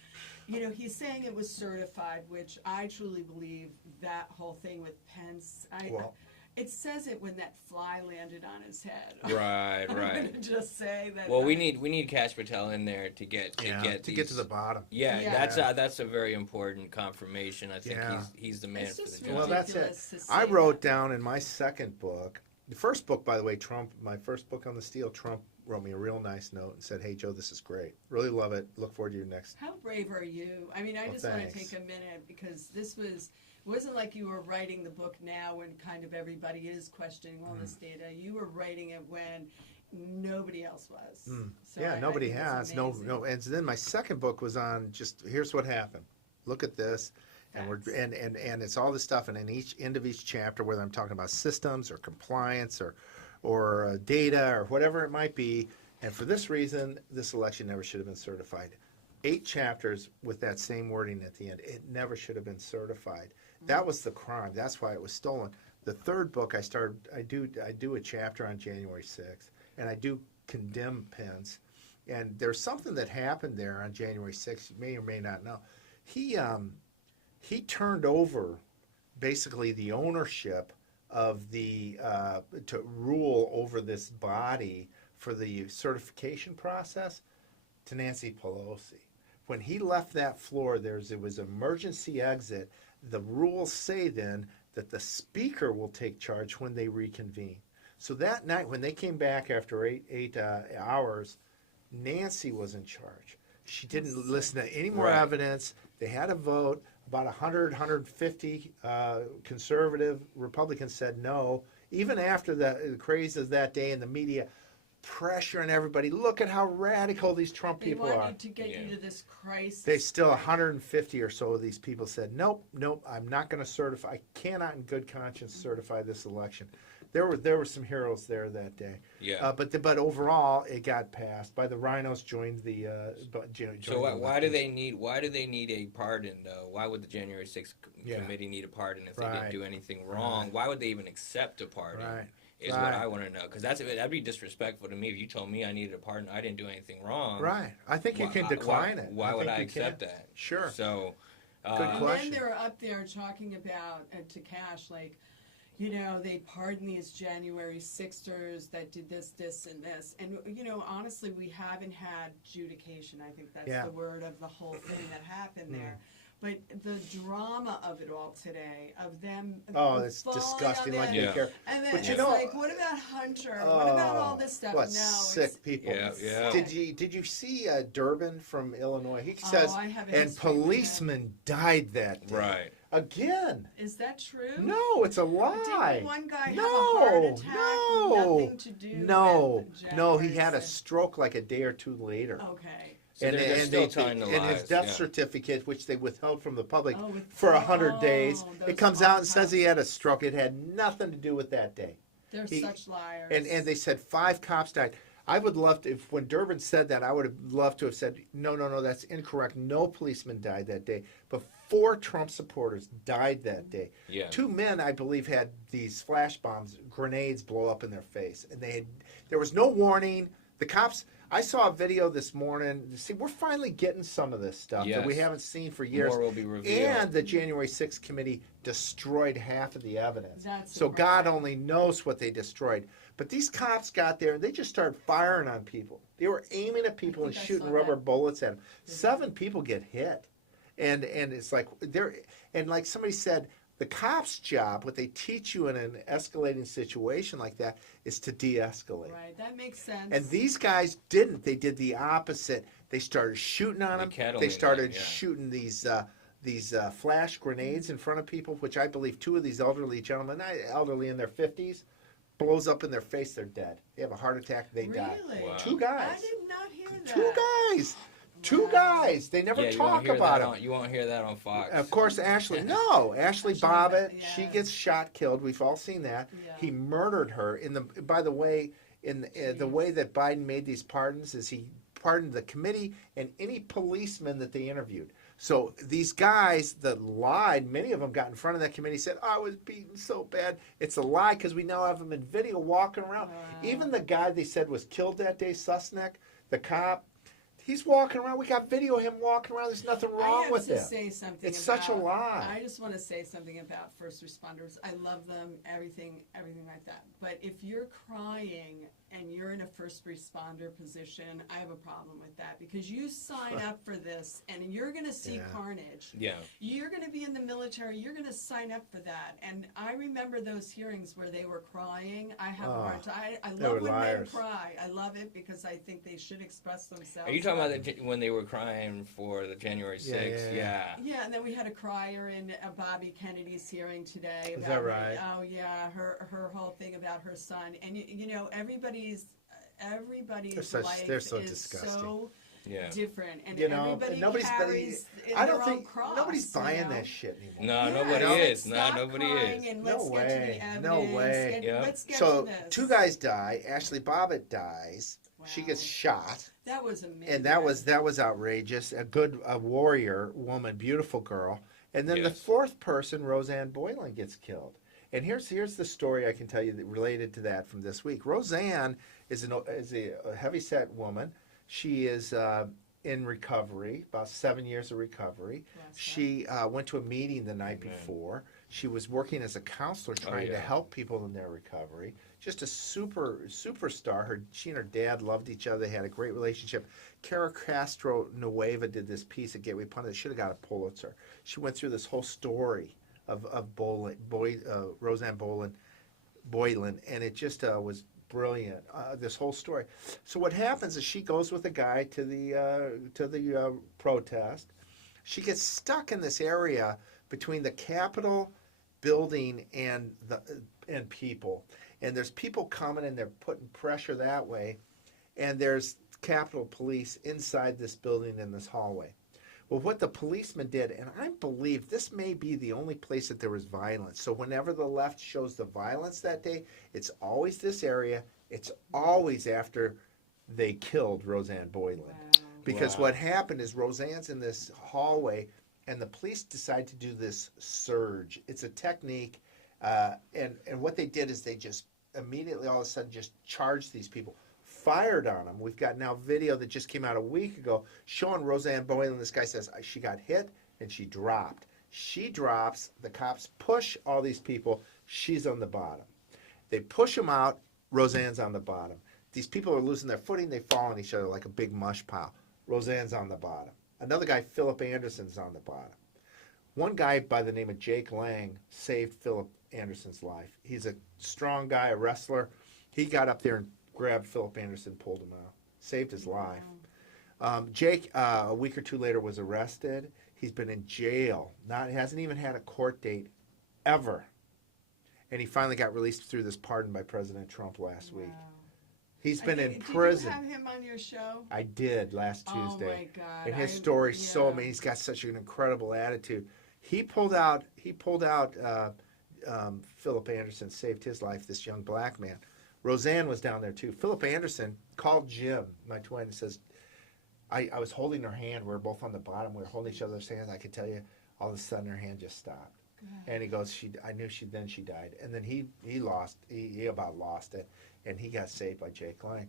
you know, he's saying it was certified, which I truly believe that whole thing with Pence. Well- It says it when that fly landed on his head. Right, I'm right. gonna just say that. Well, we need Kash Patel in there to get to the bottom. Yeah, Yeah. that's a very important confirmation. I think Yeah. he's the man It's for just the job. Well, that's it. ridiculous to say I wrote that. down in my second book, the first book, by the way, my first book on the Steele, Trump wrote me a real nice note and said, hey, Joe, this is great. Really love it. Look forward to your next. How brave are you? I mean, I Well, just want to thanks. take a minute because it wasn't like you were writing the book now when kind of everybody is questioning all this data. You were writing it when nobody else was. So Yeah, I nobody think it's has. amazing. No. And so then my second book was on just here's what happened. Look at this. And Facts. and it's all this stuff, and in each end of each chapter, whether I'm talking about systems or compliance or data or whatever it might be, and for this reason, this election never should have been certified. 8 chapters with that same wording at the end. It never should have been certified. That was the crime. That's why it was stolen. The third book I do a chapter on January 6th, and I do condemn Pence. And there's something that happened there on January 6th. You may or may not know. He turned over basically the ownership of to rule over this body for the certification process to Nancy Pelosi. When he left that floor, it was emergency exit. The rules say then that the speaker will take charge when they reconvene. So that night, when they came back after eight hours, Nancy was in charge. She didn't listen to any more Right. evidence. They had a vote. About 100, 150 conservative Republicans said no. Even after the crazes that day in the media, pressuring everybody, look at how radical these Trump They people are. wanted to get you to this crisis. They still 150 or so of these people said, nope, I'm not going to certify. I cannot in good conscience certify this election. There were some heroes there that day. Yeah. But overall, it got passed. By the rhinos joined the. Joined So the why do leftists. they need a pardon though? Why would the January 6th Yeah. committee need a pardon if they Right. didn't do anything wrong? Why would they even accept a pardon? Right. is what I want to know, because that'd be disrespectful to me if you told me I needed a pardon. I didn't do anything wrong. Right. I think you can decline it. Why would think I you accept can. that? Sure. So, Good And question. then they're up there talking about, to Cash, like, you know, they pardon these January 6ers that did this, this, and this. And, you know, honestly, we haven't had adjudication. I think that's the word of the whole thing that happened there. But the drama of it all today, of them It's falling disgusting. on Like that, they care. and then But it's you know, like, what about Hunter? What about all this stuff? What No, sick it's, people? Yeah. Did you see Durbin from Illinois? He Oh, says, I have a and history with him. policemen died that day. right. Again. Is that true? No, it's a lie. Didn't one guy no, have a heart attack? no, Nothing to do no, with no. He January had a 6th? stroke like a day or two later. Okay. So they're still telling the and lies. his death certificate, which they withheld from the public Oh, for 100 days, those it comes out and says autopsies. he had a stroke. It had nothing to do with that day. They're such liars. And they said 5 cops died. I would love to, if when Durbin said that, I would have loved to have said, no, that's incorrect. No policeman died that day. But 4 Trump supporters died that day. Yeah. 2 men, I believe, had these flash bombs, grenades blow up in their face. And there was no warning. The cops, I saw a video this morning. See, we're finally getting some of this stuff that we Yes. haven't seen for years. More will be revealed. And the January 6th committee destroyed half of the evidence. That's So right. God only knows what they destroyed. But these cops got there and they just started firing on people. They were aiming at people and think I shooting saw rubber that. bullets at them. 7 people get hit. And it's like like somebody said, the cop's job, what they teach you in an escalating situation like that, is to de-escalate. Right, that makes sense. And these guys didn't. They did the opposite. They started shooting on them. kettling They started them, yeah. shooting these flash grenades in front of people, which I believe 2 of these elderly gentlemen, not elderly in their 50s, blows up in their face. They're dead. They have a heart attack. They die. Really? Wow. 2 guys. I did not hear that. 2 guys. 2 guys. They never Yeah, you won't talk hear about that it. you won't hear that on Fox. Of course, Ashley Bobbitt, yeah. she gets shot, killed. We've all seen that. Yeah. He murdered her. By the way, the way that Biden made these pardons is he pardoned the committee and any policeman that they interviewed. So these guys that lied, many of them got in front of that committee and said, I was beaten so bad. It's a lie because we now have them in video walking around. Wow. Even the guy they said was killed that day, Susnek, the cop, he's walking around. We got video of him walking around. There's nothing wrong with I it. have to say something. It's such a lie. I just want to say something about first responders. I love them, everything like that. But if you're crying and you're in a first responder position, I have a problem with that because you sign up for this and you're going to see carnage. Yeah. You're going to be in the military. You're going to sign up for that. And I remember those hearings where they were crying. I have a hard time. I they love were when liars. men cry. I love it because I think they should express themselves. Are you talking about when they were crying for the January 6th? Yeah. Yeah, and then we had a crier in Bobby Kennedy's hearing today. Is About that right? Oh yeah, her whole thing about her son, and you know everybody's life they're so is disgusting. so Yeah. different, and You know, everybody and nobody's carries in I their don't own think cross, nobody's you buying know? that shit anymore. No, Yeah, nobody let's is. No, stop nobody crying is. And No let's get to way. the evidence. No way. Yeah. Let's get So to this. 2 guys die. Ashley Bobbitt dies. She Wow. gets shot, That was amazing. and that was outrageous. A warrior woman, beautiful girl. And then the Yes. 4th person, Roseanne Boylan, gets killed. And here's the story I can tell you that related to that from this week. Roseanne is a heavyset woman. She is in recovery, about 7 years of recovery. Bless her. She went to a meeting the night before. She was working as a counselor trying to yeah. help people in their recovery. Just a superstar. She and her dad loved each other. They had a great relationship. Cara Castro Nueva did this piece at Gateway Pundit. Should have got a Pulitzer. She went through this whole story of Roseanne Boylan, and it just was brilliant. This whole story. So what happens is she goes with a guy to the protest. She gets stuck in this area between the Capitol building and people, and there's people coming and they're putting pressure that way, and there's Capitol Police inside this building in this hallway. Well, what the policeman did, and I believe this may be the only place that there was violence. So whenever the left shows the violence that day, it's always this area. It's always after they killed Roseanne Boylan. Wow. Because Wow. what happened is Roseanne's in this hallway, and the police decide to do this surge. It's a technique, and what they did is they just immediately all of a sudden just charged these people, fired on them. We've got now video that just came out a week ago showing Roseanne Boylan. This guy says she got hit and she dropped. She drops, the cops push all these people, she's on the bottom. They push them out, Roseanne's on the bottom. These people are losing their footing, they fall on each other like a big mush pile. Roseanne's on the bottom. Another guy, Philip Anderson's on the bottom. One guy by the name of Jake Lang saved Philip Anderson's life. He's a strong guy, a wrestler. He got up there and grabbed Philip Anderson, pulled him out, saved his life. Jake, a week or two later, was arrested. He's been in jail. He hasn't even had a court date ever. And he finally got released through this pardon by President Trump last week. He's been in prison. Did you have him on your show? I did last Tuesday. Oh my God! And his story's so amazing. He's got such an incredible attitude. He pulled out. Philip Anderson, saved his life. This young black man. Roseanne was down there too. Philip Anderson called Jim, my twin, and says, I was holding her hand. We were both on the bottom. We were holding each other's hands. I could tell you, all of a sudden her hand just stopped. God. And he goes, I knew she died. And then he about lost it, and he got saved by Jake Lang.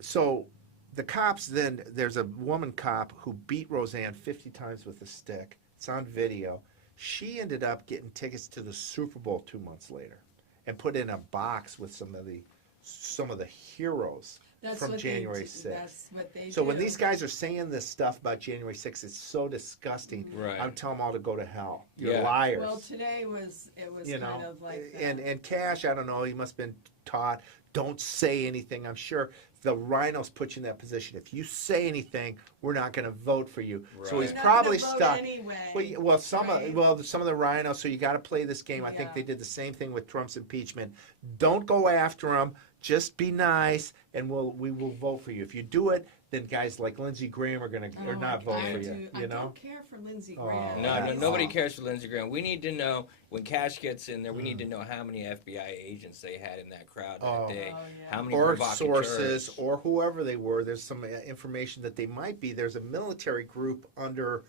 So the cops then, there's a woman cop who beat Roseanne 50 times with a stick. It's on video. She ended up getting tickets to the Super Bowl 2 months later and put in a box with some of the heroes from January 6th. That's what they So do. when these guys are saying this stuff about January 6th, it's so disgusting. Right. I would tell them all to go to hell. You're Yeah. liars. Well, today was kind of like that. And Cash, I don't know, he must have been taught, don't say anything. I'm sure the rhinos put you in that position. If you say anything, we're not going to vote for you. Right. So he's You're not probably gonna vote stuck. anyway, Well, some right? of the rhinos. So you got to play this game. I think Yeah. they did the same thing with Trump's impeachment. Don't go after him. Just be nice, and we will vote for you. If you do it, then guys like Lindsey Graham are going to not vote for you. I You know. don't care for Lindsey Oh. Graham. No, He's- nobody cares for Lindsey Graham. We need to know when Cash gets in there. We need to know how many FBI agents they had in that crowd that day. Oh, yeah. How many Or provocateurs. sources, or whoever they were. There's some information that they might be. There's a military group under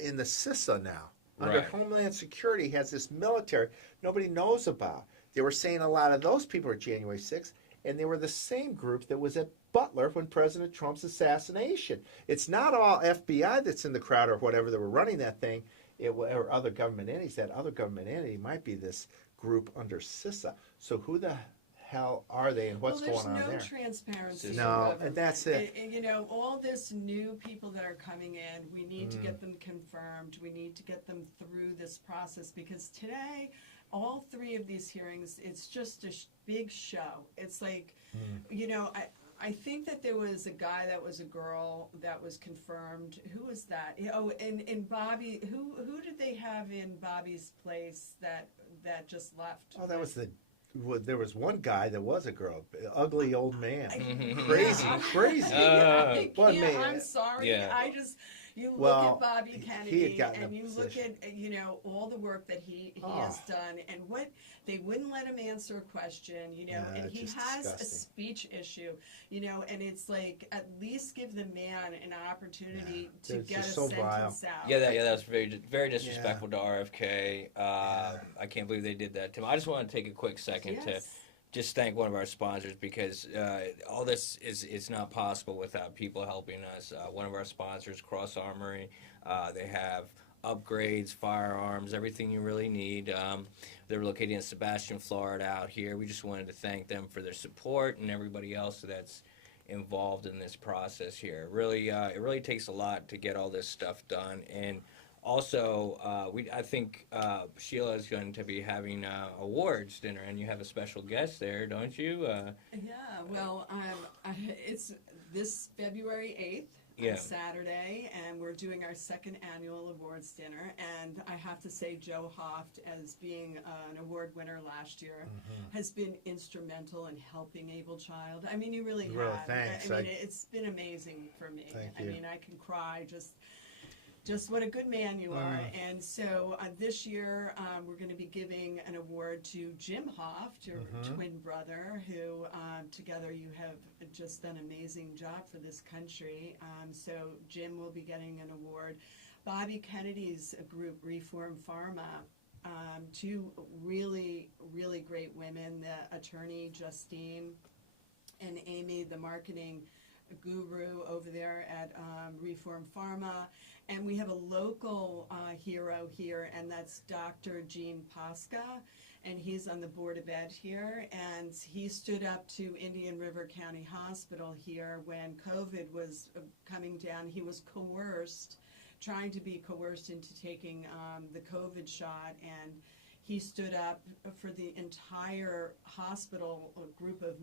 in the CISA now. Under Right. Homeland Security has this military nobody knows about. They were saying a lot of those people are January 6th, and they were the same group that was at Butler when President Trump's assassination. It's not all FBI that's in the crowd or whatever that were running that thing, or other government entities. That other government entity might be this group under CISA. So who the hell are they, and what's going on There's there? no transparency. in No, government. and that's it. And, all this new people that are coming in, we need to get them confirmed. We need to get them through this process, because today, all three of these hearings, it's just a big show. It's like, I think that there was a guy that was a girl that was confirmed. Who was that? Oh, and Bobby. Who did they have in Bobby's place that just left? Oh, that was there was one guy that was a girl, ugly old man, Mhm. crazy. I What can't, man? I'm sorry. Yeah. You look Well, at Bobby he had Kennedy gotten and a you look position. at all the work that he has done, and what they wouldn't let him answer a question, Yeah, and it's he just has a disgusting. speech issue, and it's like, at least give the man an opportunity to It's get a just so sentence vile. out. Yeah, that was very disrespectful to RFK. I can't believe they did that to him. I just want to take a quick second to Yes. just thank one of our sponsors, because all this is not possible without people helping us. One of our sponsors, Cross Armory, they have upgrades, firearms, everything you really need. They're located in Sebastian, Florida, out here. We just wanted to thank them for their support, and everybody else that's involved in this process here. It really takes a lot to get all this stuff done. And also, I think Sheila is going to be having awards dinner, and you have a special guest there, don't you? Yeah, well, it's this February 8th, Yeah. on Saturday, and we're doing our second annual awards dinner. And I have to say, Joe Hoft, as being an award winner last year, has been instrumental in helping Able Child. I mean, you really Really, have. thanks. I mean, it's been amazing for me. Thank I you. mean, I can cry just what a good man you are. And so this year we're going to be giving an award to Jim Hoft, your twin brother, who together you have just done an amazing job for this country. So Jim will be getting an award. Bobby Kennedy's group, Reform Pharma, two really, really great women, the attorney Justine and Amy, the marketing guru over there at Reform Pharma. And we have a local hero here, and that's Dr. Gene Pasca, and he's on the Board of Ed here, and he stood up to Indian River County Hospital here when COVID was coming down. He was trying to be coerced into taking the COVID shot, and he stood up for the entire hospital group of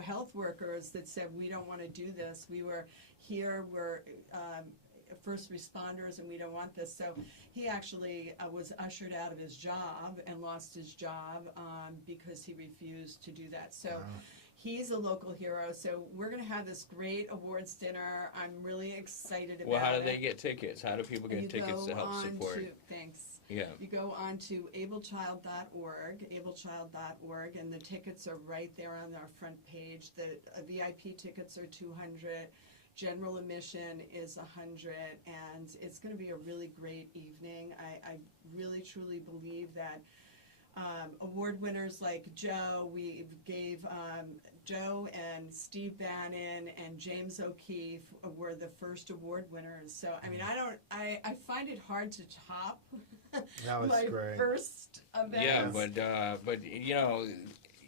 health workers that said, we don't want to do this. We're first responders and we don't want this. So he actually was ushered out of his job and lost his job because he refused to do that. So he's a local hero. So we're going to have this great awards dinner. I'm really excited about it. Well, how do they get tickets? How do people get tickets to help support? Thanks. Yeah. You go on to ablechild.org, and the tickets are right there on our front page. The VIP tickets are $200. General admission is $100, and it's going to be a really great evening. I really, truly believe that award winners like Joe, we gave Joe and Steve Bannon and James O'Keefe were the first award winners. So, I mean, I find it hard to top my great. First event. Yeah, but you know,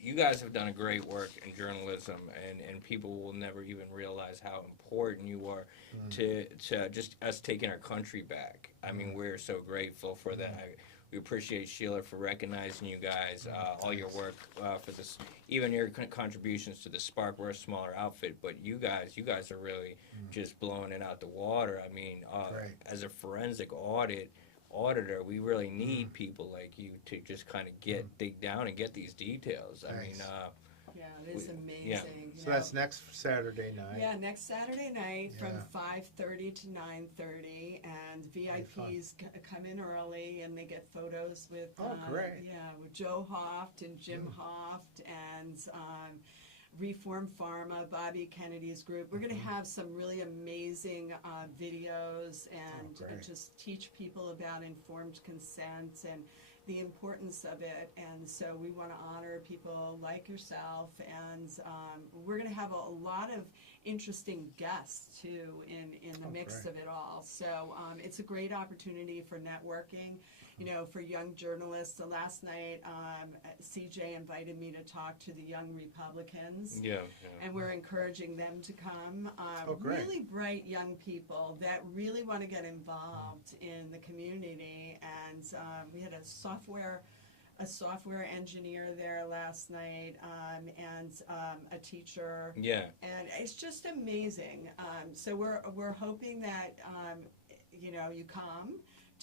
you guys have done a great work in journalism, and people will never even realize how important you are to just us taking our country back. I mean, we're so grateful for that. We appreciate Sheila for recognizing you guys, all your work for this, even your contributions to the Spark. We're a smaller outfit, but you guys are really just blowing it out the water. I mean, as a forensic auditor, we really need people like you to just kind of dig down and get these details. I mean, yeah, it is amazing. Yeah. So that's next Saturday night. Yeah, next Saturday night from 5:30 to 9:30, and VIPs come in early, and they get photos with with Joe Hoft and Jim Hoft and Reform Pharma, Bobby Kennedy's group. We're going to have some really amazing videos and just teach people about informed consent and the importance of it. And so we want to honor people like yourself, and we're going to have a lot of interesting guests too in the mix of it all. So it's a great opportunity for networking, you know, for young journalists. So last night CJ invited me to talk to the young Republicans, and we're encouraging them to come. Really bright young people that really want to get involved in the community, and we had a software engineer there last night, and a teacher. Yeah. And it's just amazing. So we're hoping that you know, you come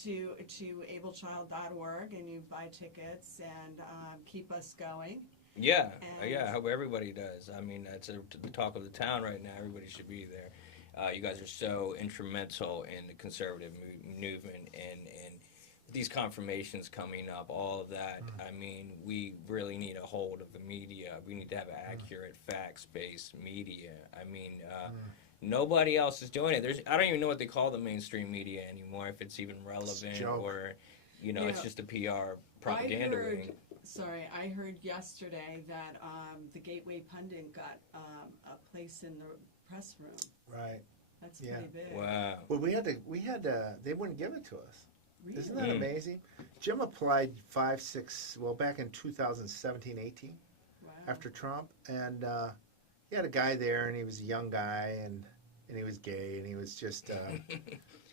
to ablechild.org and you buy tickets and keep us going. Yeah, I hope everybody does. I mean, that's the talk of the town right now. Everybody should be there. You guys are so instrumental in the conservative movement, and these confirmations coming up, all of that. I mean, we really need a hold of the media. We need to have accurate, facts-based media. I mean, nobody else is doing it. I don't even know what they call the mainstream media anymore, if it's even relevant, or, you know, it's just a PR propaganda ring. I heard yesterday that the Gateway Pundit got a place in the press room. Right. That's pretty big. Wow. Well, we had to, they wouldn't give it to us. Really? Isn't that amazing? Jim applied back in 2017, 18, after Trump, and he had a guy there, and he was a young guy, and he was gay, and he was just,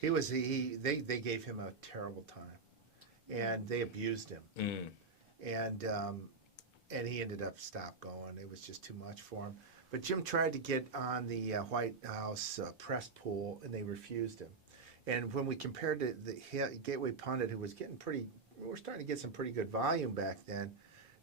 they gave him a terrible time, and they abused him, and he ended up stopped going. It was just too much for him. But Jim tried to get on the White House press pool, and they refused him. And when we compared to the Gateway Pundit, who was getting we were starting to get some pretty good volume back then,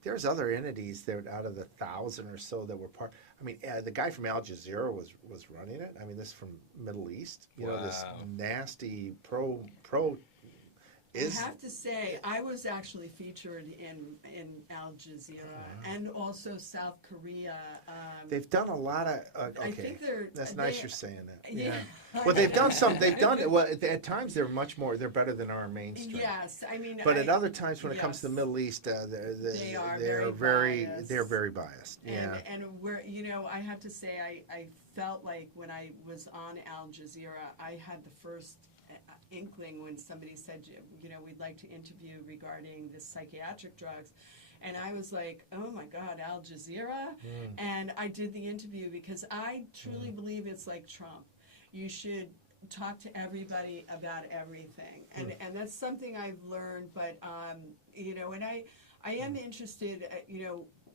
there's other entities that out of the 1,000 or so that were part. I mean, the guy from Al Jazeera was running it. I mean, this from Middle East, you know, this nasty pro Is I have to say, I was actually featured in Al Jazeera and also South Korea. they've done a lot of I okay. think That's nice you're saying that. Yeah. Well, they've done some. They've done well at times. They're much more. They're better than our mainstream. Yes, I mean. But at other times, when it comes to the Middle East, they are they're biased. they're very biased. Yeah. And we're, I have to say, I felt like when I was on Al Jazeera, I had the first inkling when somebody said, we'd like to interview regarding the psychiatric drugs. And I was like, oh my God, Al Jazeera? And I did the interview because I truly believe it's like Trump. You should talk to everybody about everything. And that's something I've learned, but, and I am interested,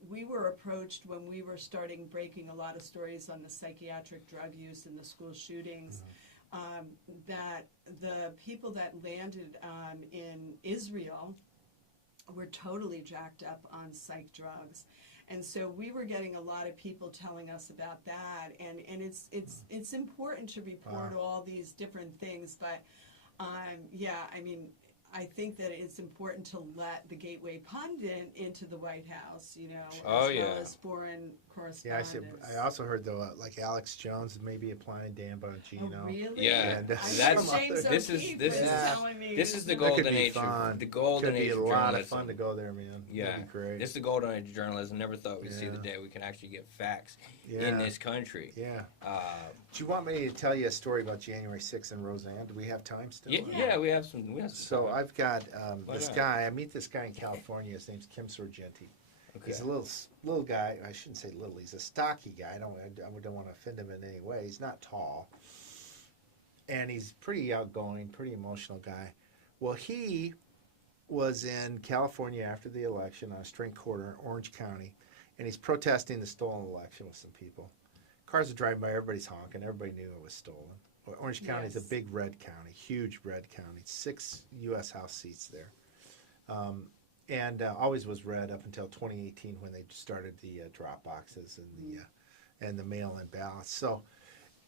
we were approached when we were starting breaking a lot of stories on the psychiatric drug use and the school shootings, that the people that landed in Israel were totally jacked up on psych drugs. And so we were getting a lot of people telling us about that, and it's important to report all these different things, but I think that it's important to let the Gateway Pundit into the White House, as well as foreign correspondents. I also heard though, like Alex Jones may be applying Dan Bongino. Oh, really? Yeah, And this is the golden age. The golden age of journalism. Could be a lot of fun to go there, man. Yeah, that'd be great. This is the golden age of journalism. Never thought we'd see the day we can actually get facts in this country. Yeah. Do you want me to tell you a story about January 6th in Roseanne? Do we have time still? Yeah, we have some. So time. I've got this not? guy. I meet this guy in California. His name's Kim Sorgenti. Okay. He's a little guy. I shouldn't say little. He's a stocky guy. I don't want to offend him in any way. He's not tall, and he's pretty outgoing, pretty emotional guy. Well, he was in California after the election on a street corner in Orange County, and he's protesting the stolen election with some people. Cars are driving by. Everybody's honking. Everybody knew it was stolen. Orange County is a big red county, huge red county, 6 U.S. House seats there. And always was red up until 2018 when they started the drop boxes and the mail-in ballots. So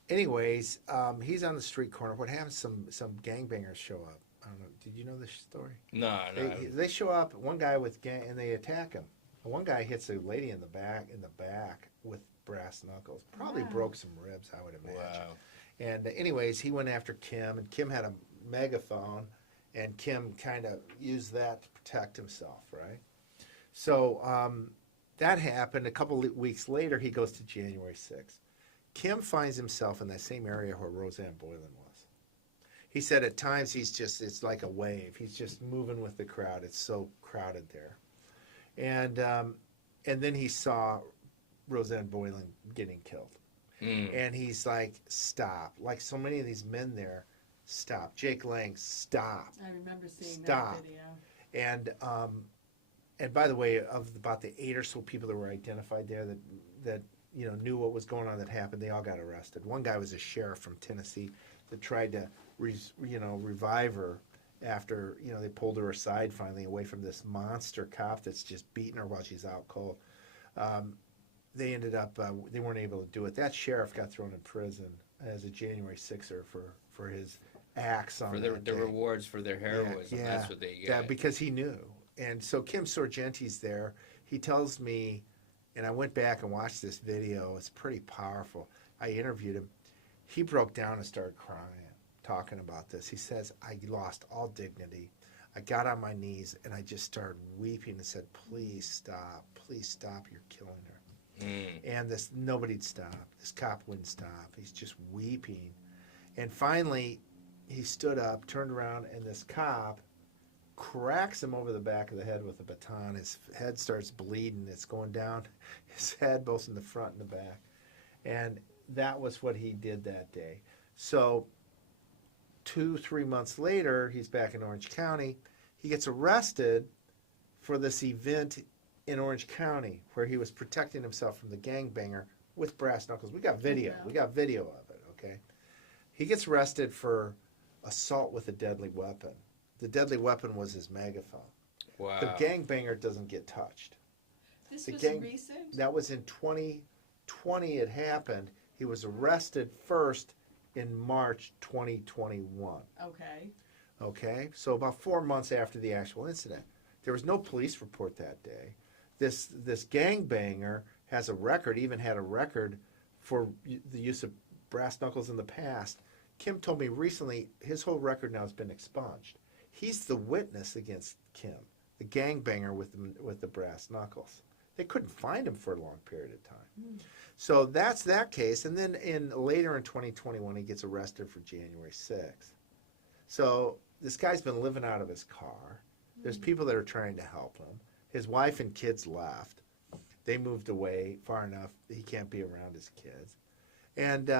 anyways, he's on the street corner. What happens, some gangbangers show up. I don't know, did you know this story? No. They show up, one guy with and they attack him. One guy hits a lady in the back with brass knuckles. Probably broke some ribs, I would imagine. Wow. And anyways, he went after Kim, and Kim had a megaphone, and Kim kind of used that to protect himself, right? So that happened. A couple of weeks later, he goes to January 6th. Kim finds himself in that same area where Roseanne Boylan was. He said at times it's like a wave. He's just moving with the crowd. It's so crowded there. And then he saw Roseanne Boylan getting killed. And he's like, stop. Like so many of these men there, stop. Jake Lang, stop. I remember seeing stop. that video. And by the way, of about the 8 or so people that were identified there that knew what was going on that happened, they all got arrested. One guy was a sheriff from Tennessee that tried to revive her after they pulled her aside finally away from this monster cop that's just beating her while she's out cold. They ended up they weren't able to do it. That sheriff got thrown in prison as a January 6er for his acts on the rewards for their heroism. Yeah, that's what they get. Yeah, because he knew. And so Kim Sorgenti's there. He tells me, and I went back and watched this video. It's pretty powerful. I interviewed him. He broke down and started crying, talking about this. He says, I lost all dignity. I got on my knees and I just started weeping and said, please stop, you're killing her. And nobody'd stop. This cop wouldn't stop. He's just weeping. And finally, he stood up, turned around, and this cop cracks him over the back of the head with a baton. His head starts bleeding. It's going down his head, both in the front and the back. And that was what he did that day. So 2-3 months later, he's back in Orange County. He gets arrested for this event in Orange County where he was protecting himself from the gangbanger with brass knuckles. We got video. Yeah. We got video of it, okay? He gets arrested for assault with a deadly weapon. The deadly weapon was his megaphone. Wow. The gangbanger doesn't get touched. This The was gang- recent? That was in 2020 it happened. He was arrested first in March 2021. Okay. Okay, so about 4 months after the actual incident, there was no police report that day. This gangbanger has a record, even had a record for the use of brass knuckles in the past. Kim told me recently his whole record now has been expunged. He's the witness against Kim, the gangbanger with the brass knuckles. They couldn't find him for a long period of time. So that's that case. And then later in 2021, he gets arrested for January 6th. So this guy's been living out of his car. There's people that are trying to help him. His wife and kids left. They moved away far enough he can't be around his kids. And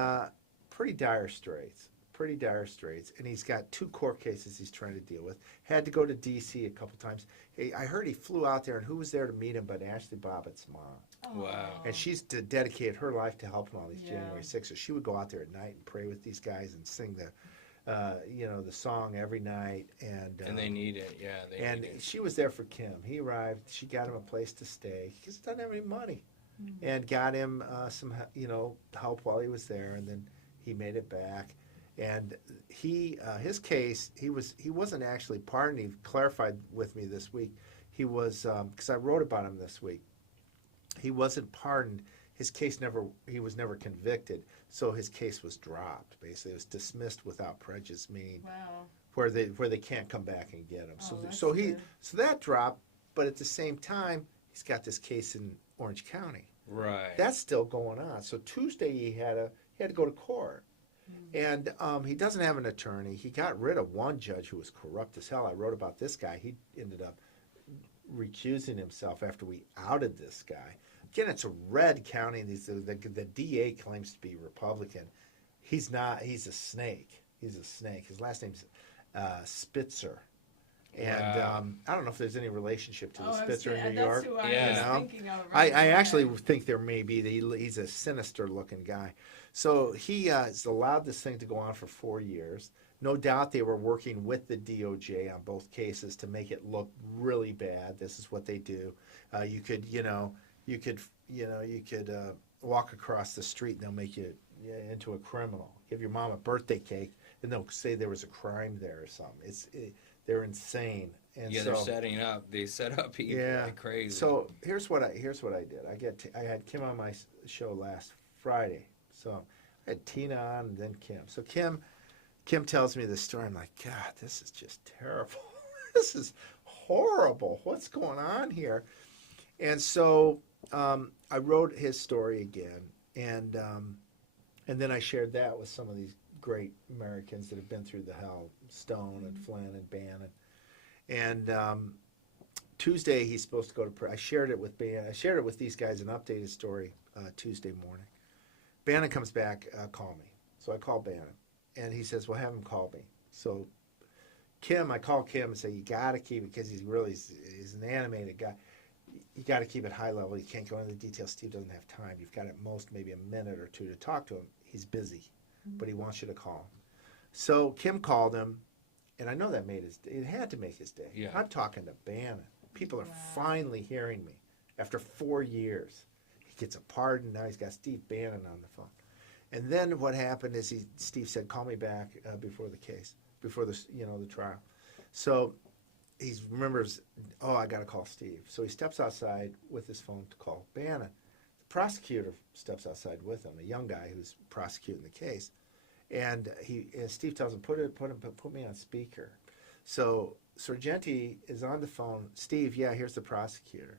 pretty dire straits. Pretty dire straits. And he's got 2 court cases he's trying to deal with. Had to go to D.C. a couple times. I heard he flew out there, and who was there to meet him but Ashley Bobbitt's mom. Wow. And she's dedicated her life to helping all these January 6th. So she would go out there at night and pray with these guys and sing the song every night. And they need it, yeah. And she was there for Kim. He arrived. She got him a place to stay. He just doesn't have any money. And got him some, help while he was there. And then he made it back. And his case, he wasn't actually pardoned. He clarified with me this week. He was, because I wrote about him this week. He wasn't pardoned. His case he was never convicted. So his case was dropped. Basically, it was dismissed without prejudice, meaning where they can't come back and get him. So that dropped. But at the same time, he's got this case in Orange County. Right. That's still going on. So Tuesday he had to go to court. And he doesn't have an attorney. He got rid of one judge who was corrupt as hell. I wrote about this guy. He ended up recusing himself after we outed this guy. Again, it's a red county. The DA claims to be Republican. He's not. He's a snake. His last name's Spitzer. And I don't know if there's any relationship to the Spitzer in New York. That's who I was thinking of. I actually think there may be. He's a sinister-looking guy. So he has allowed this thing to go on for 4 years. No doubt they were working with the DOJ on both cases to make it look really bad. This is what they do. You could walk across the street and they'll make you into a criminal. Give your mom a birthday cake and they'll say there was a crime there or something. They're insane. And they're setting up. They set up people like crazy. So here's what I did. I had Kim on my show last Friday. So I had Tina on and then Kim. So Kim tells me this story. I'm like, God, this is just terrible. This is horrible. What's going on here? And so I wrote his story again, and then I shared that with some of these great Americans that have been through the hell, Stone and Flynn and Bannon. And Tuesday he's supposed to go to I shared it with Bannon. I shared it with these guys, an updated story Tuesday morning. Bannon comes back, call me. So I call Bannon, and he says, well, have him call me. So I call Kim and say, you got to keep it, because he's an animated guy. You got to keep it high level. You can't go into the details. Steve doesn't have time. You've got at most maybe a minute or two to talk to him. He's busy, but he wants you to call him. So Kim called him, and I know that it had to make his day. Yeah. I'm talking to Bannon. People are finally hearing me after 4 years. He gets a pardon. Now he's got Steve Bannon on the phone. And then what happened is Steve said, call me back before the trial. So he remembers, I got to call Steve. So he steps outside with his phone to call Bannon. The prosecutor steps outside with him, a young guy who's prosecuting the case. And Steve tells him, put me on speaker. So Sorgenti is on the phone. Steve, here's the prosecutor.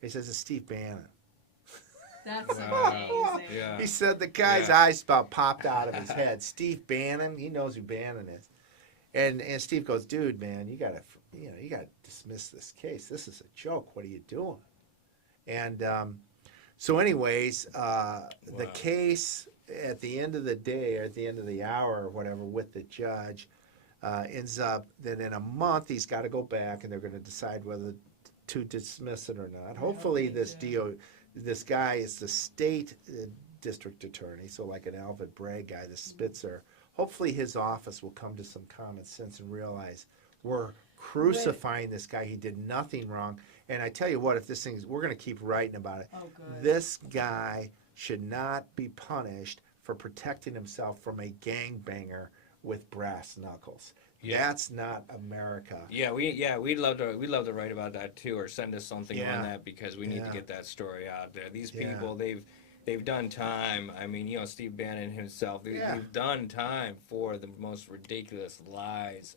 He says, it's Steve Bannon. That's amazing. Yeah. He said the guy's eyes about popped out of his head. Steve Bannon, he knows who Bannon is. And Steve goes, dude, man, you gotta dismiss this case. This is a joke. What are you doing? And so anyways, the case at the end of the day, or at the end of the hour or whatever, with the judge, ends up that in a month he's got to go back and they're going to decide whether to dismiss it or not. Hopefully this guy is the state district attorney, so like an Alvin Bragg guy, the Spitzer. Hopefully his office will come to some common sense and realize we're crucifying this guy. He did nothing wrong. And I tell you what, we're going to keep writing about it. Oh, good. This guy should not be punished for protecting himself from a gangbanger with brass knuckles. That's not America. We'd love to write about that too, or send us something on that, because we need to get that story out there. These people, they've done time. I mean, Steve Bannon himself, they've done time for the most ridiculous lies.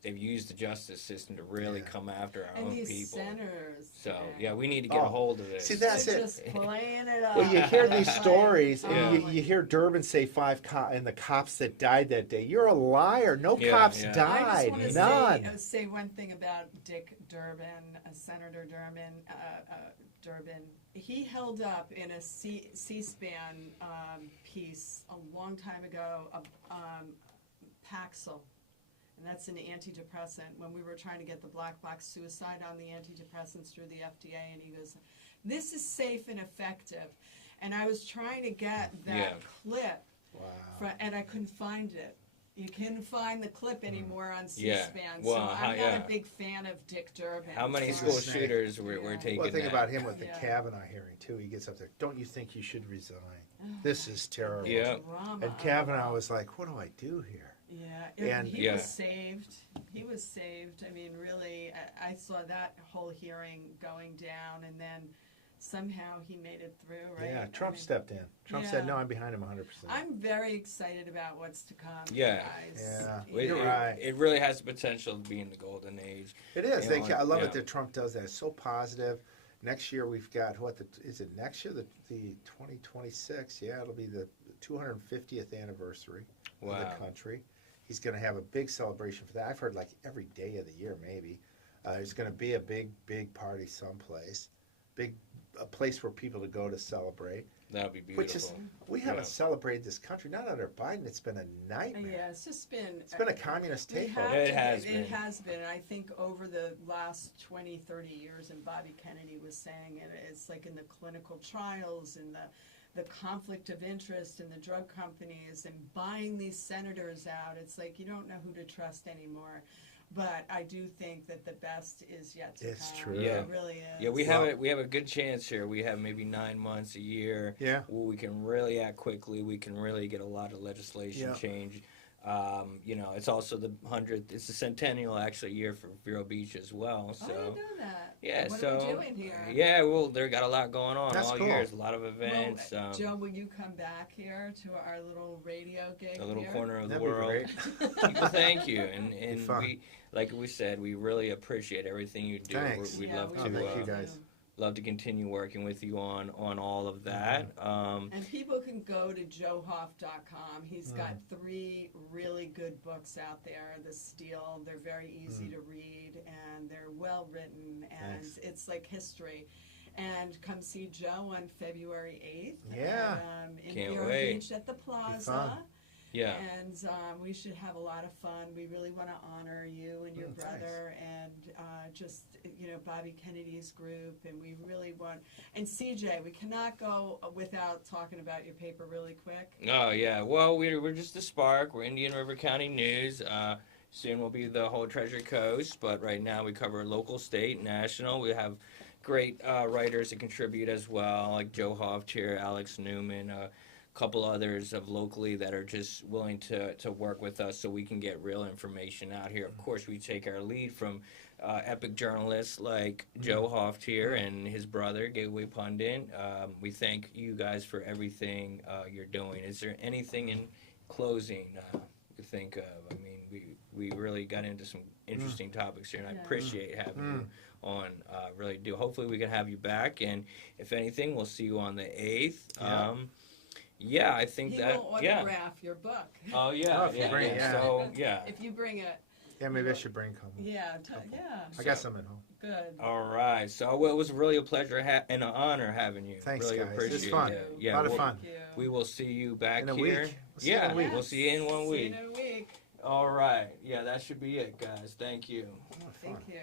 They've used the justice system to really come after our own these people. Senators. So we need to get a hold of this. See, that's They're it. just playing it up. Well, you hear these stories, and Oh you hear Durbin say and the cops that died that day. You're a liar. No cops I died. just None. want to say one thing about Dick Durbin, Senator Durbin. He held up in a C-SPAN piece a long time ago Paxil. And that's an antidepressant, when we were trying to get the black box suicide on the antidepressants through the FDA, and he goes, this is safe and effective. And I was trying to get that clip, and I couldn't find it. You couldn't find the clip anymore on C-SPAN, so I'm not a big fan of Dick Durbin. How many school shooters were taking Well, think that? about him with the Kavanaugh hearing, too. He gets up there, don't you think you should resign? This is terrible. And Kavanaugh was like, what do I do here? Yeah, he was saved. He was saved. I mean, really, I saw that whole hearing going down, and then somehow he made it through, right? Yeah, Trump stepped in. Trump said, no, I'm behind him 100%. I'm very excited about what's to come, Yeah. guys. Yeah, you're right. It really has the potential of being the golden age. It is. I love it that Trump does that. It's so positive. Next year we've got, is it next year? The 2026? Yeah, it'll be the 250th anniversary of the country. He's going to have a big celebration for that. I've heard like every day of the year, maybe. There's going to be a big party someplace. A place for people to go to celebrate. That'll be beautiful. Which is, we haven't celebrated this country, not under Biden. It's been a nightmare. Yeah, it's just been... It's been a communist takeover. It has been. It has been. And I think over the last 20, 30 years, and Bobby Kennedy was saying it, it's like in the clinical trials and the conflict of interest in the drug companies and buying these senators out. It's like you don't know who to trust anymore. But I do think that the best is yet to come. It's true. Yeah. It really is. Yeah, we have a good chance here. We have maybe 9 months, a year. Yeah. Where we can really act quickly. We can really get a lot of legislation change. It's also it's the centennial actually year for Vero Beach as well. So I didn't know that. yeah, what so are we doing here? Yeah, well, they got a lot going on That's all cool. year. There's a lot of events. Well, Joe, will you come back here to our little radio gig? The little here? corner of the That'd be world. great. Well, thank you, and fun. we, like we said, we really appreciate everything you do. Thanks. We'd Yeah, love we to. thank you do. guys. Love to continue working with you on all of that. And people can go to joehoft.com. He's got 3 really good books out there. The Steel, they're very easy to read, and they're well written, and it's like history. And come see Joe on February 8th. Yeah. In Can't Vero wait. Beach at the Plaza. fun. Yeah. And we should have a lot of fun. We really want to honor you and your brother and Bobby Kennedy's group. And we really want, and CJ, we cannot go without talking about your paper really quick. Oh yeah. Well, we're just the Spark. We're Indian River County News. Soon we'll be the whole Treasure Coast, but right now we cover local, state, national. We have great writers that contribute as well, like Joe Hoft here, Alex Newman. Couple others of locally that are just willing to work with us so we can get real information out here. Of course, we take our lead from epic journalists like Joe Hoft here and his brother, Gateway Pundit. We thank you guys for everything you're doing. Is there anything in closing you think of? I mean, we really got into some interesting topics here, and I appreciate having you on. Really do. Hopefully we can have you back, and if anything, we'll see you on the 8th. Yeah, I think He that. will autograph your book. Oh yeah, Oh, if you bring it, So yeah. If you bring it. Yeah, maybe I should bring a couple. Yeah, I got some at home. Good. All right. So well, it was really a pleasure and an honor having you. Thanks, really guys. appreciate It's fun. it. A lot of fun. Thank you. We will see you back In a here. week. We'll see you in a week. We'll see you in 1 See week. you in a week. All right. Yeah, that should be it, guys. Thank you. Oh, fun. Thank you.